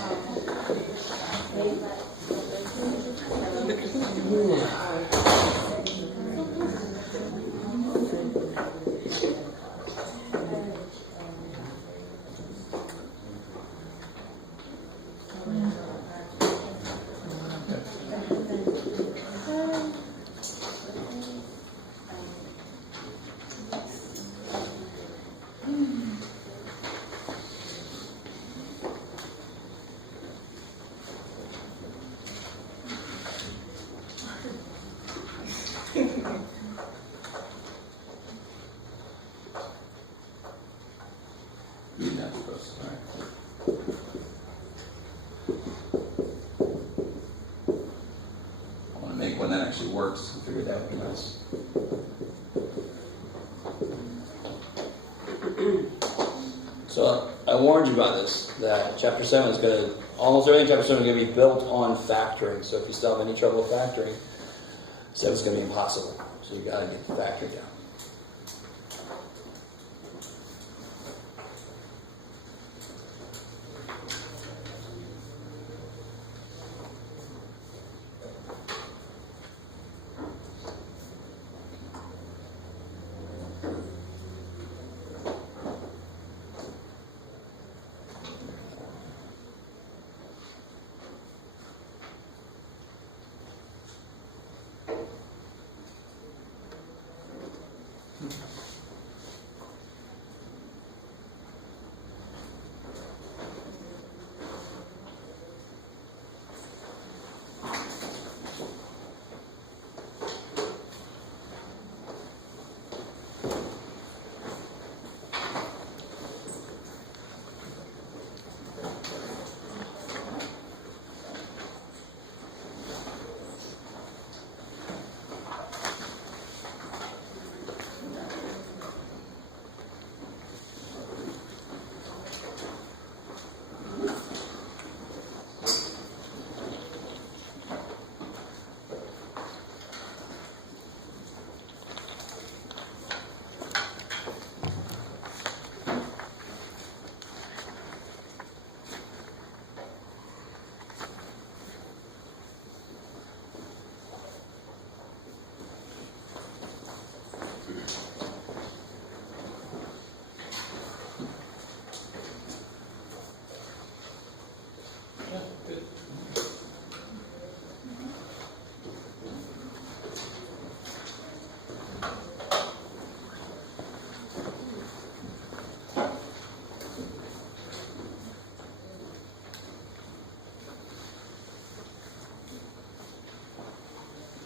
Works. I figured that would be nice. So I warned you about this, that chapter 7 is going to, almost everything in chapter 7 is going to be built on factoring. So if you still have any trouble with factoring, 7 is going to be impossible. So you got to get the factoring down.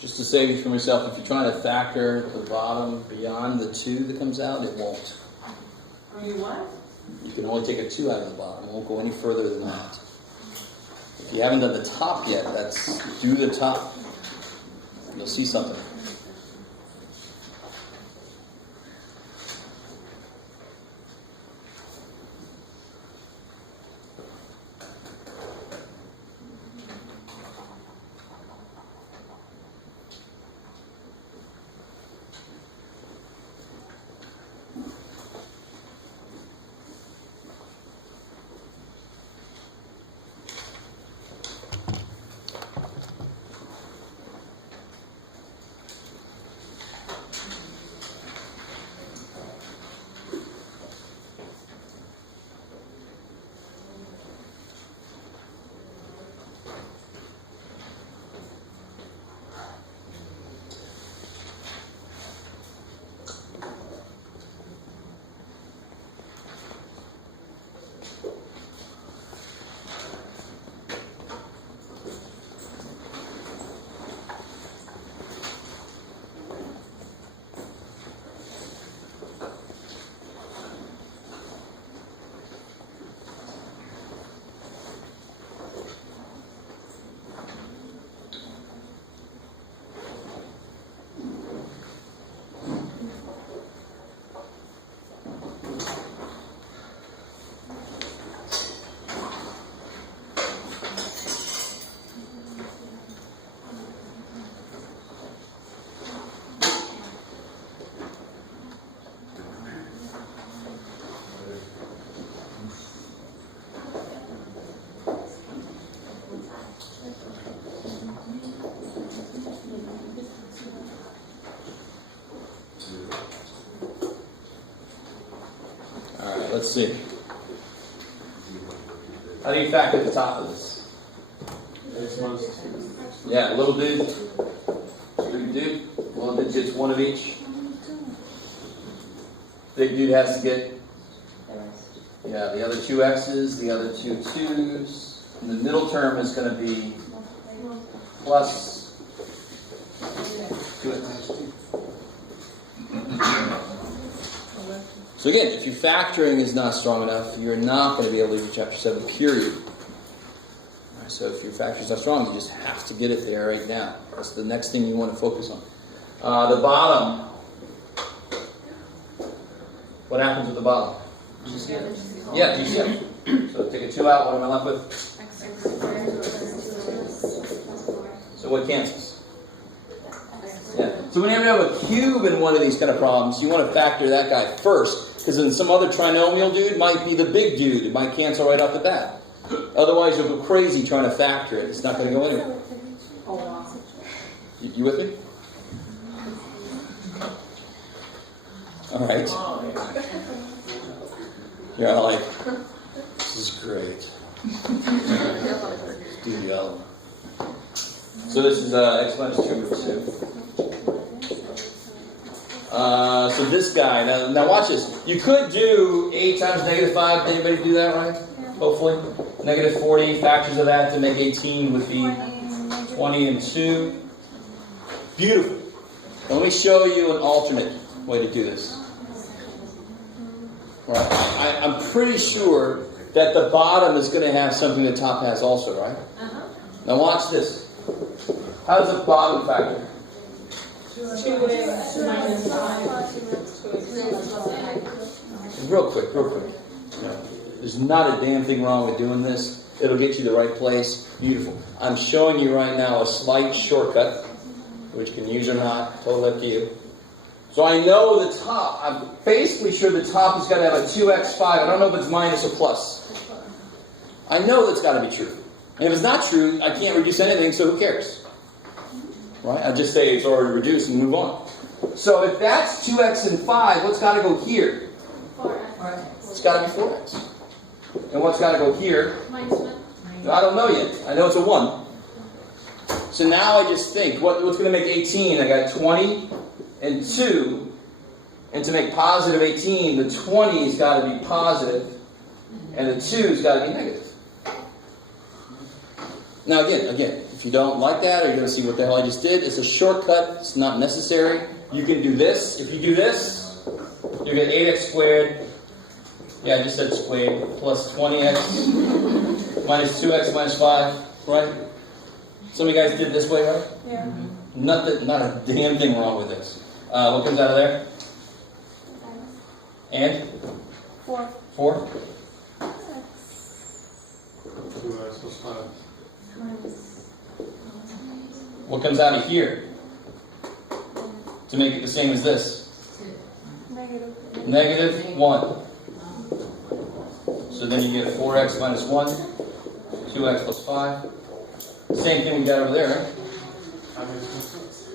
just to save you from yourself, if you're trying to factor the bottom beyond the 2 that comes out, it won't. Are you what? You can only take a 2 out of the bottom. It won't go any further than that. If you haven't done the top yet, do the top. You'll see something. Let's see. How do you factor the top of this? Yeah, little dude, big dude. Little dude gets 1 of each. Big dude has to get, the other 2 X's, the other 2 2's. And the middle term is going to be plus 2 X's. So again, if your factoring is not strong enough, you're not going to be able to do chapter 7, period. Right, so if your factoring is not strong, you just have to get it there right now. That's the next thing you want to focus on. The bottom. What happens with the bottom? Yeah, GCF. So take a 2 out, what am I left with? So what cancels? Yeah. So whenever you have a cube in one of these kind of problems, you want to factor that guy first, because then some other trinomial dude might be the big dude. It might cancel right off the bat. Otherwise, you'll go crazy trying to factor it. It's not going to go anywhere. You with me? All right. You're all like, this is great. Let's do the other one. So this is x minus 2 root 2. So this guy, now watch this. You could do 8 times negative 5. Did anybody do that right? Hopefully. Negative 40, factors of that to make 18 would be 20 and 2. Beautiful. Now let me show you an alternate way to do this. Right. I'm pretty sure that the bottom is going to have something the top has also, right? Now watch this. How does the bottom factor? 2x minus 5. Real quick. There's not a damn thing wrong with doing this. It'll get you the right place. Beautiful. I'm showing you right now a slight shortcut, which you can use or not. Totally up to you. So I know the top. I'm basically sure the top has got to have a 2x5. I don't know if it's minus or plus. I know that's got to be true. And if it's not true, I can't reduce anything, so who cares? Right? I just say it's already reduced and move on. So if that's 2x and 5, what's got to go here? 4x. It's got to be 4x. And what's got to go here? Minus 1. I don't know yet. I know it's a 1. So now I just think, what's going to make 18? I got 20 and 2. And to make positive 18, the 20's got to be positive, and the 2's got to be negative. Now again, if you don't like that, or you're going to see what the hell I just did, it's a shortcut. It's not necessary. You can do this. If you do this, you get 8x squared. Yeah, I just said squared. Plus 20x minus 2x minus 5. Right? Some of you guys did it this way, right? Yeah. Not a damn thing wrong with this. What comes out of there? And? 4. 4? 2x plus 5. What comes out of here to make it the same as this? Negative 1. So then you get 4x minus 1, 2x plus 5. Same thing we got over there, right? That makes more sense.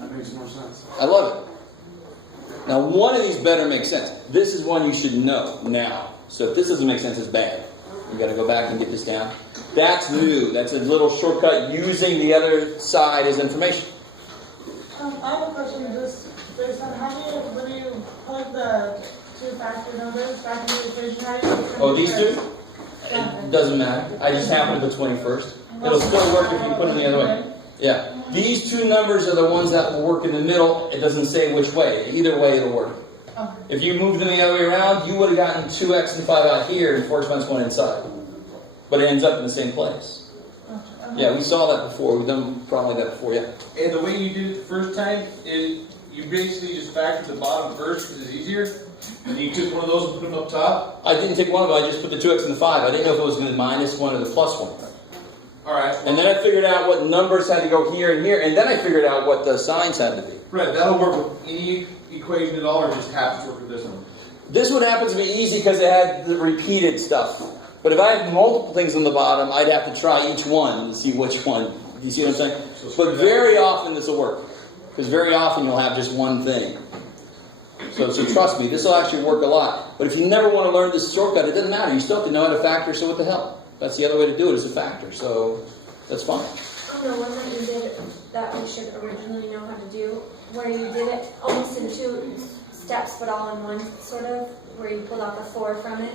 That makes more sense. I love it. Now, one of these better makes sense. This is one you should know now. So if this doesn't make sense, it's bad. You've got to go back and get this down. That's new. That's a little shortcut using the other side as information. I have a question just based on when you plug the two factor numbers back into the equation, how do you... Oh, these two? It doesn't matter. I just happen to put 20 first. It'll still work if you put them the other way. Yeah. These two numbers are the ones that will work in the middle. It doesn't say which way. Either way, it'll work. Okay. If you moved them the other way around, you would have gotten 2x and 5 out here and 4x minus 1 inside. But it ends up in the same place. Okay. Yeah, we saw that before. We've done probably that before, yeah. And the way you did it the first time, you basically just factored the bottom first because it's easier. And you took one of those and put them up top. I didn't take one of them. I just put the 2x and the 5. I didn't know if it was going to be minus 1 or the plus 1. All right. And then I figured out what numbers had to go here and here. And then I figured out what the signs had to be. Right, that'll work with any equation at all, or just happens to work with this one. This one happens to be easy because it had the repeated stuff. But if I had multiple things on the bottom, I'd have to try each one to see which one. Do you see what I'm saying? But very often this will work. Because very often you'll have just one thing. So trust me, this will actually work a lot. But if you never want to learn this shortcut, it doesn't matter. You still have to know how to factor, so what the hell? That's the other way to do it, is a factor. So that's fine. On the one that you did that we should originally know how to do, where you did it almost in 2 steps but all in one, sort of, where you pulled out the 4 from it.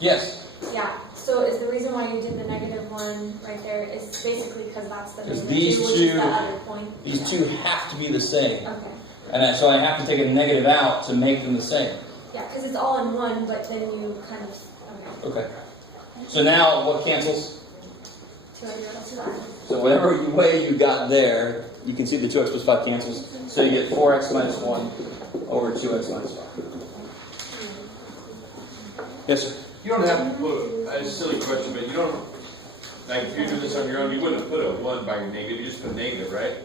Yes. Yeah, so is the reason why you did the negative 1 right there is basically because that's the Because negative these 2, which two- is the other point. These two have to be the same. Okay. And so I have to take a negative out to make them the same. Yeah, because it's all in one, but then you kind of, okay. Okay. So now what cancels? 2x plus 5. So whatever way you got there, you can see the 2x plus 5 cancels. So you get 4x minus 1 over 2x minus 5. Yes, sir? You don't have to put a silly question, but you don't, like if you do this on your own, you wouldn't have put a 1 by your negative, you just put a negative, right?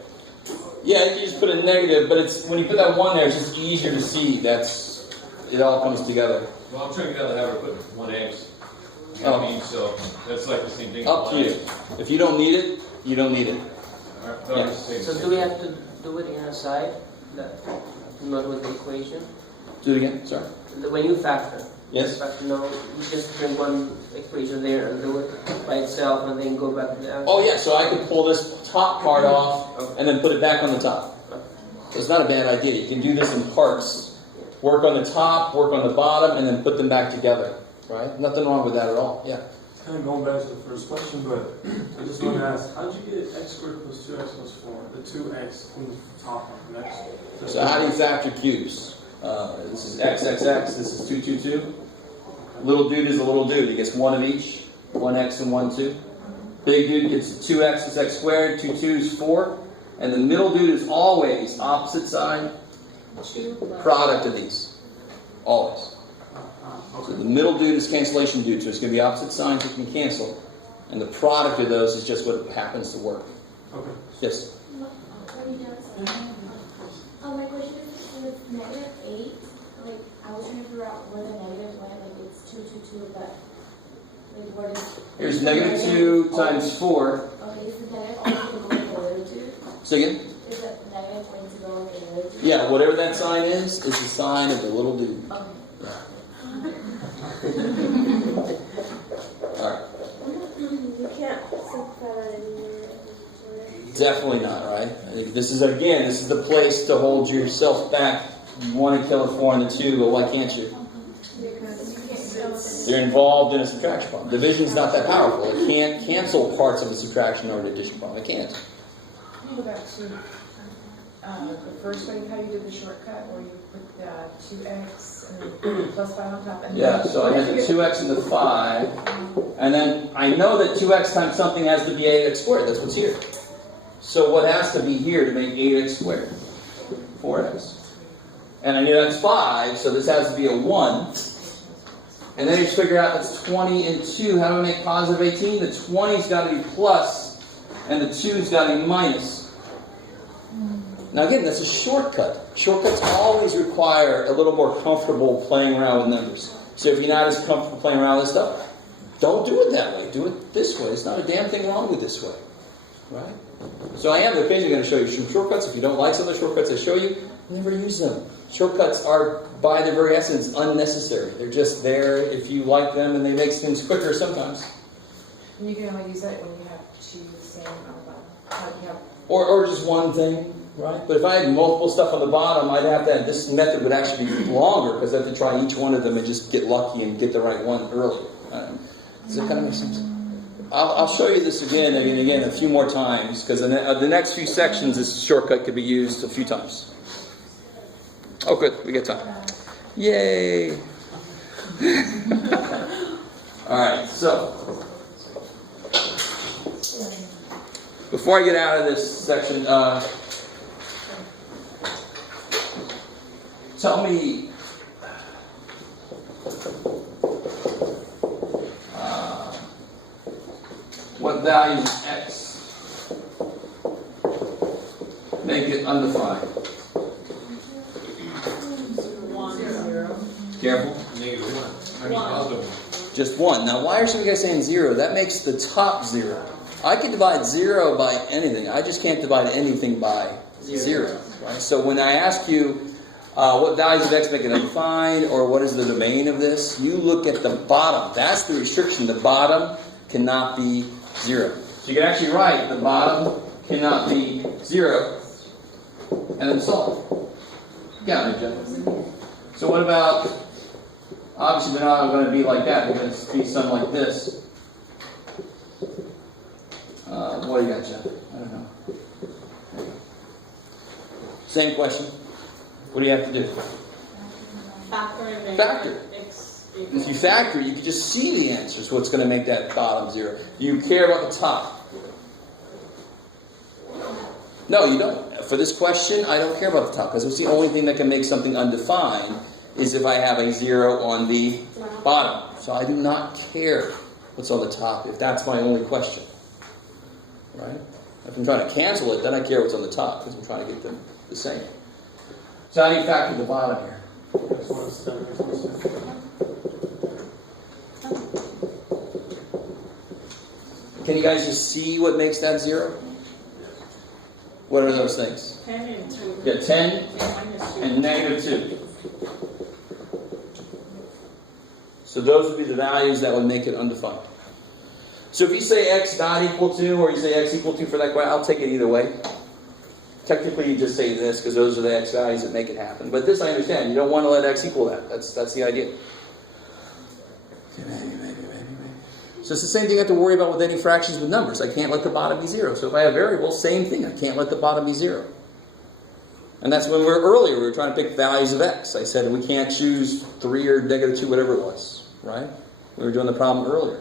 Yeah, you can just put a negative, but it's when you put that 1 there, it's just easier to see. It all comes together. Well, I'm trying to get out of the habit of putting 1x. You know what I mean? So that's like the same thing. Up to you. If you don't need it, you don't need it. Yeah. So do we have to do it in a side? Not with the equation? Do it again, sorry. When you factor. Yes? Factor, no, you just bring one equation there and do it by itself and then go back to the other. Oh yeah, so I could pull this top part off and then put it back on the top. So it's not a bad idea. You can do this in parts. Work on the top, work on the bottom, and then put them back together. Right? Nothing wrong with that at all. Yeah. Kind of going back to the first question, but I just want to ask, how did you get x squared plus 2x plus 4? The 2x from the top one, next. So how do you factor cubes? This is x, x, x. This is 2, 2, 2. Little dude is a little dude. He gets 1 of each. 1x and 1, 2. Big dude gets 2x is x squared. 2, 2 is 4. And the middle dude is always opposite side product of these. Always. So the middle dude is cancellation dude, so it's going to be opposite signs you can cancel. And the product of those is just what happens to work. Okay. Yes? My question is, with negative 8, like, I was trying to figure out where the negative went, like, it's 2, 2, 2, but, like, where does... Here's negative 2 times 4. Okay, is the negative always going to go with the little 2? Say again? Is the negative going to go with the little 2? Yeah, whatever that sign is the sign of the little dude. Okay. Alright. You can't simplify that anymore. Definitely not, right? I think this is the place to hold yourself back. You want to kill a 4 and the 2, but why can't you? You're involved in a subtraction problem. Division's not that powerful. It can't cancel parts of a subtraction or an addition problem. It can't. Can you go back to the first way, how you did the shortcut, where you put the 2x and plus 5 on top? And Yeah, so I had the 2x and the 5, and then I know that 2x times something has to be 8x squared. That's what's here. So what has to be here to make 8x squared? 4x. And I knew that's 5, so this has to be a 1. And then you just figure out that's 20 and 2. How do I make positive 18? The 20's got to be plus, and the 2's got to be minus. Now again, that's a shortcut. Shortcuts always require a little more comfortable playing around with numbers. So if you're not as comfortable playing around with stuff, don't do it that way. Do it this way. There's not a damn thing wrong with this way. Right? So I am occasionally going to show you some shortcuts. If you don't like some of the shortcuts I show you, never use them. Shortcuts are, by their very essence, unnecessary. They're just there if you like them, and they make things quicker sometimes. And you can only use that when you have two same how you have. Or just one thing, right? But if I had multiple stuff on the bottom, I'd have to have, this method would actually be longer, because I have to try each one of them and just get lucky and get the right one early. Does that kind of make sense? I'll show you this again and again a few more times, because the next few sections, this shortcut could be used a few times. Oh, good. We got time. Yay! All right. So, before I get out of this section, tell me what values of x make it undefined. Careful. Just 1. Now, why are some of you guys saying 0? That makes the top 0. I can divide 0 by anything. I just can't divide anything by 0. Right? So when I ask you what values of x make it undefined, or what is the domain of this, you look at the bottom. That's the restriction. The bottom cannot be 0. So you can actually write the bottom cannot be 0, and then solve. Got it, Jeff. So what about, obviously they're not going to be like that. They're going to be something like this. What do you got, Jeff? I don't know. Same question. What do you have to do? Factor. If you factor, you can just see the answers. What's going to make that bottom 0? Do you care about the top? No, you don't. For this question, I don't care about the top, because it's the only thing that can make something undefined is if I have a 0 on the bottom. So I do not care what's on the top if that's my only question. Right? If I'm trying to cancel it, then I care what's on the top, because I'm trying to get them the same. So how do you factor the bottom here? Can you guys just see what makes that 0? What are those things? 10 and 2. Yeah, 10 and negative 2. So those would be the values that would make it undefined. So if you say x not equal to, or you say x equal to for that question, I'll take it either way. Technically, you just say this, because those are the x values that make it happen. But this I understand. You don't want to let x equal that. That's the idea. Maybe. So it's the same thing I have to worry about with any fractions with numbers. I can't let the bottom be 0. So if I have variables, same thing. I can't let the bottom be 0. And that's when we were trying to pick values of x. I said we can't choose 3 or negative 2, whatever it was. Right? We were doing the problem earlier,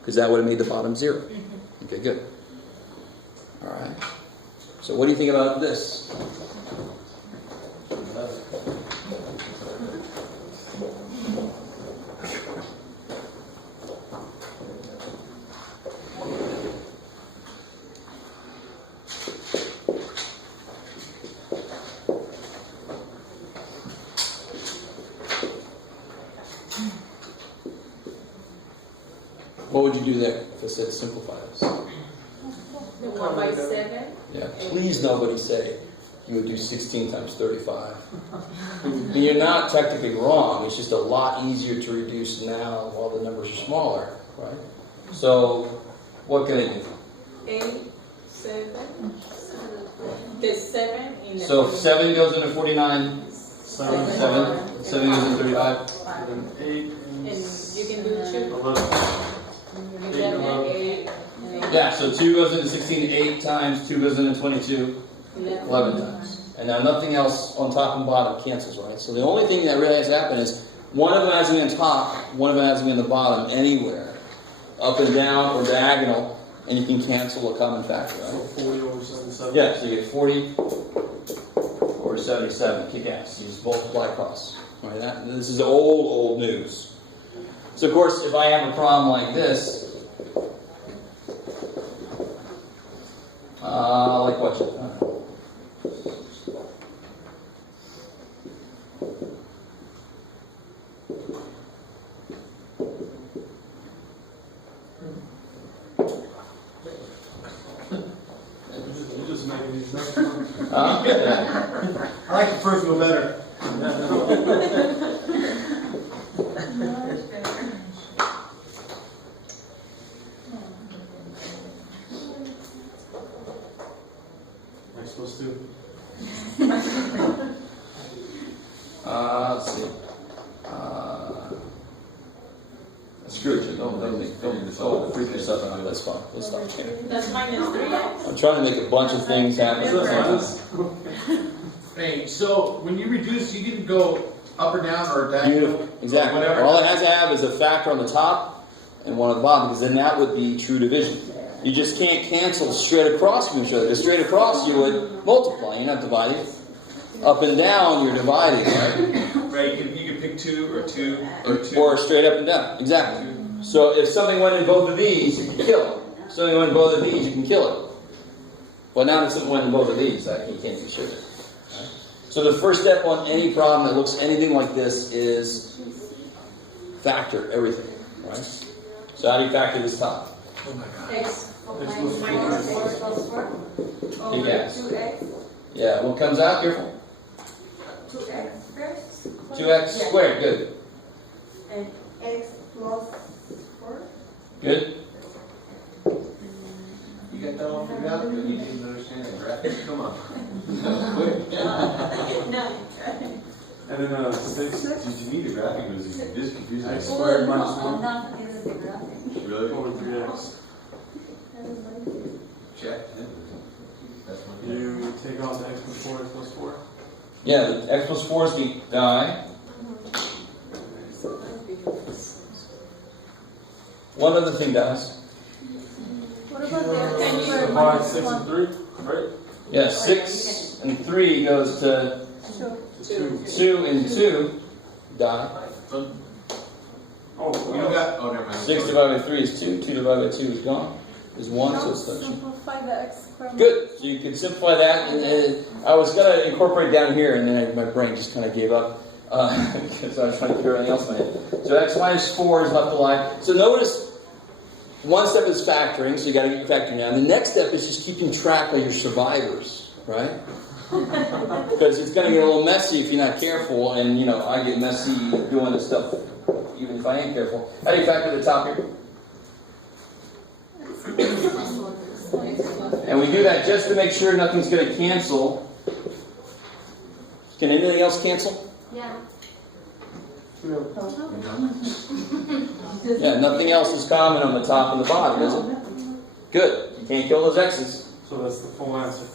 because that would have made the bottom 0. Okay, good. All right. So what do you think about this? What would you do there if I said simplify this? The 1 by 7. Yeah, please nobody say you would do 16 times 35. You're not technically wrong. It's just a lot easier to reduce now while the numbers are smaller, right? So, what can I do? 8, 7. The 7 in the. So, 7 goes into 49. 7 goes into 35. And you can you do the two? 11. You get an 8. Yeah, so 2 goes into 16 8 times, 2 goes into 22 11 times. And now nothing else on top and bottom cancels, right? So the only thing that really has to happen is one of them has to be on top, one of them has to be on the bottom, anywhere. Up and down or diagonal, and you can cancel a common factor, So right? 40 over 77. Yeah, so you get 40 over 77, kick ass. You just multiply across. Right? This is old news. So of course, if I have a problem like this, like what? You're just making these numbers. Yeah. I like the first one better. X plus 2. Let's see. Screw it, don't freak yourself out. That's fine. Let's stop here. That's -3x. I'm trying to make a bunch of things happen. Hey, so when you reduce, you didn't go up or down or diagonal? Exactly. Or whatever. All it has to have is a factor on the top and one on the bottom, because then that would be true division. You just can't cancel straight across from each other. Because straight across you would multiply. You're not dividing. Up and down you're dividing, right? Right, you could pick 2 or 2 or 2. Or straight up and down. Exactly. So if something went in both of these, you can kill it. If something went in both of these, you can kill it. But now if something went in both of these, you can't be sure. Right? So the first step on any problem that looks anything like this is factor everything. Right? So how do you factor this top? Oh my God. X plus 4. Big ass. 2x. Yeah, what comes out? Careful. 2x first. 2x squared. Good. And x plus 4. Good. You got that all figured out? You didn't understand the graphics? Come on. No. And then 6 Did you need a graphic? It was just confusing. X squared minus I'm 1 not using the graphic. Really? over 3x. Check. That's one. You take off the x plus 4, x plus 4. Yeah, the x plus 4 is the die. One other thing, guys. What about the x squared Divide minus 6 1? and 3, right? Yeah, 6 and 3 goes to 2 and 2. Die. Oh, You got, oh, never mind. 6 divided by 3 is 2. 2 divided by 2 is gone. Is 1, so it's 13. Simplify the x squared. Good. So you can simplify that. And I was going to incorporate down here, and then my brain just kind of gave up because I was trying to figure everything else in my head. So x minus 4 is left alive. So notice one step is factoring, so you got to get your factoring down. The next step is just keeping track of your survivors, right? Because it's going to get a little messy if you're not careful, and I get messy doing this stuff, even if I am careful. How do you factor the top here? And we do that just to make sure nothing's going to cancel. Can anything else cancel? Yeah. Yeah, nothing else is common on the top and the bottom, is it? Good. You can't kill those x's. so that's the full answer.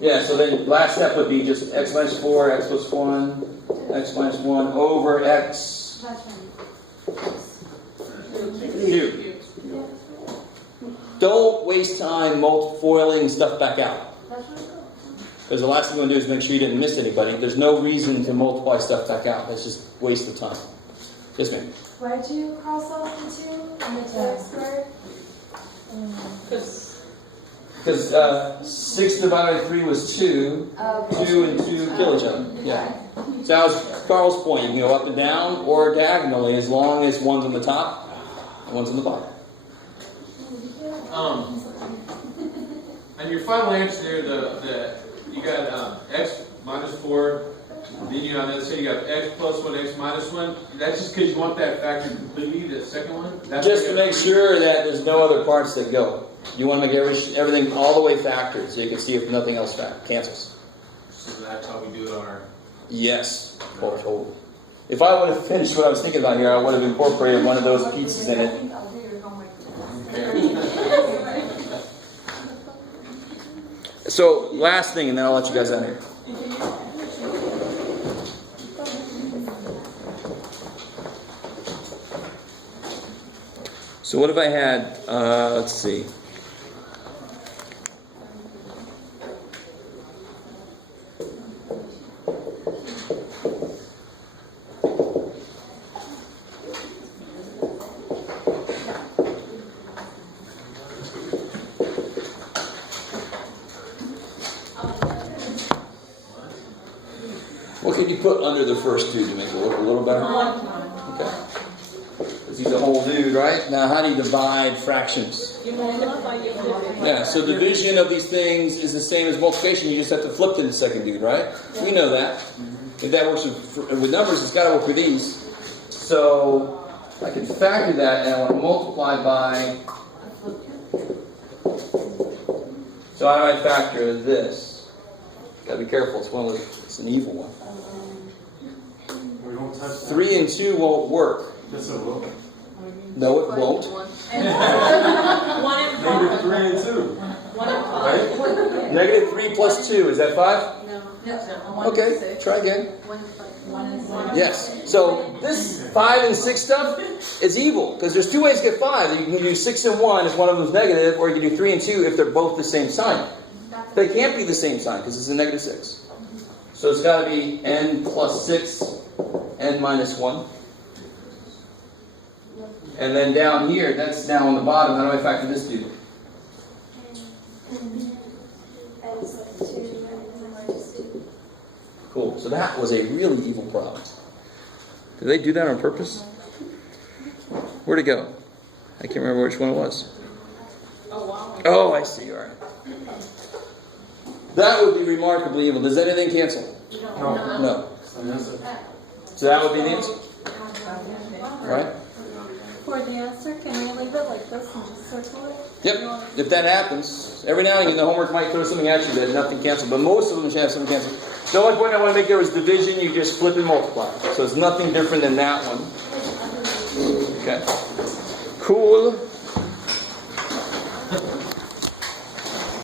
Yeah, so then last step would be just x minus 4, x plus 1, x minus 1 over x cubed. Don't waste time foiling stuff back out. Because the last thing you want to do is make sure you didn't miss anybody. There's no reason to multiply stuff back out. That's just waste of time. Yes, ma'am. Why did you cross off the 2 and the 2x squared? Because 6 divided by 3 was 2. 2 and 2 kill each other. Yeah. So that was Carl's point. You can go up and down or diagonally as long as one's on the top and one's on the bottom. And your final answer there, you got x minus 4, then you on the other side you got x plus 1, x minus 1. That's just because you want that factor completely, the second one? That's Just to make sure that there's no other parts that go. You want to make everything all the way factored so you can see if nothing else cancels. So that's how we do it on our... Yes. Oh, totally. If I would have finished what I was thinking about here, I would have incorporated one of those pizzas in it. So, last thing, and then I'll let you guys out of here. So what if I had, let's see. What can you put under the first dude to make it look a little better? Okay. Because he's a whole dude, right? Now, how do you divide fractions? You multiply, you flip it. Yeah, so division of these things is the same as multiplication. You just have to flip to the second dude, right? We know that. If that works with numbers, it's got to work with these. So I can factor that, and I want to multiply by. So how do I factor this? Got to be careful. It's an evil one. We don't touch that. 3 and 2 won't work. Yes, it will. No, it won't. 1 and 5. Negative 3 and 2. 1 and 5. Right? Negative 3 plus 2, is that 5? No. Okay, try again. 1 is 1. Yes. So this 5 and 6 stuff is evil because there's 2 ways to get 5. You can do 6 and 1 if one of them is negative, or you can do 3 and 2 if they're both the same sign. They can't be the same sign because it's a negative 6. So it's got to be n plus 6, n minus 1. And then down here, that's now on the bottom. How do I factor this dude? Cool. So that was a really evil problem. Did they do that on purpose? Where'd it go? I can't remember which one it was. Oh, wow. Oh, I see. All right. That would be remarkably evil. Does anything cancel? No. No. So that's it. So that would be the answer. Right? For the answer, can we leave it like this and just circle it? Yep. If that happens, every now and again the homework might throw something at you that nothing canceled, but most of them should have something canceled. The only point I want to make there was division. You just flip and multiply. So it's nothing different than that one. Okay. Cool.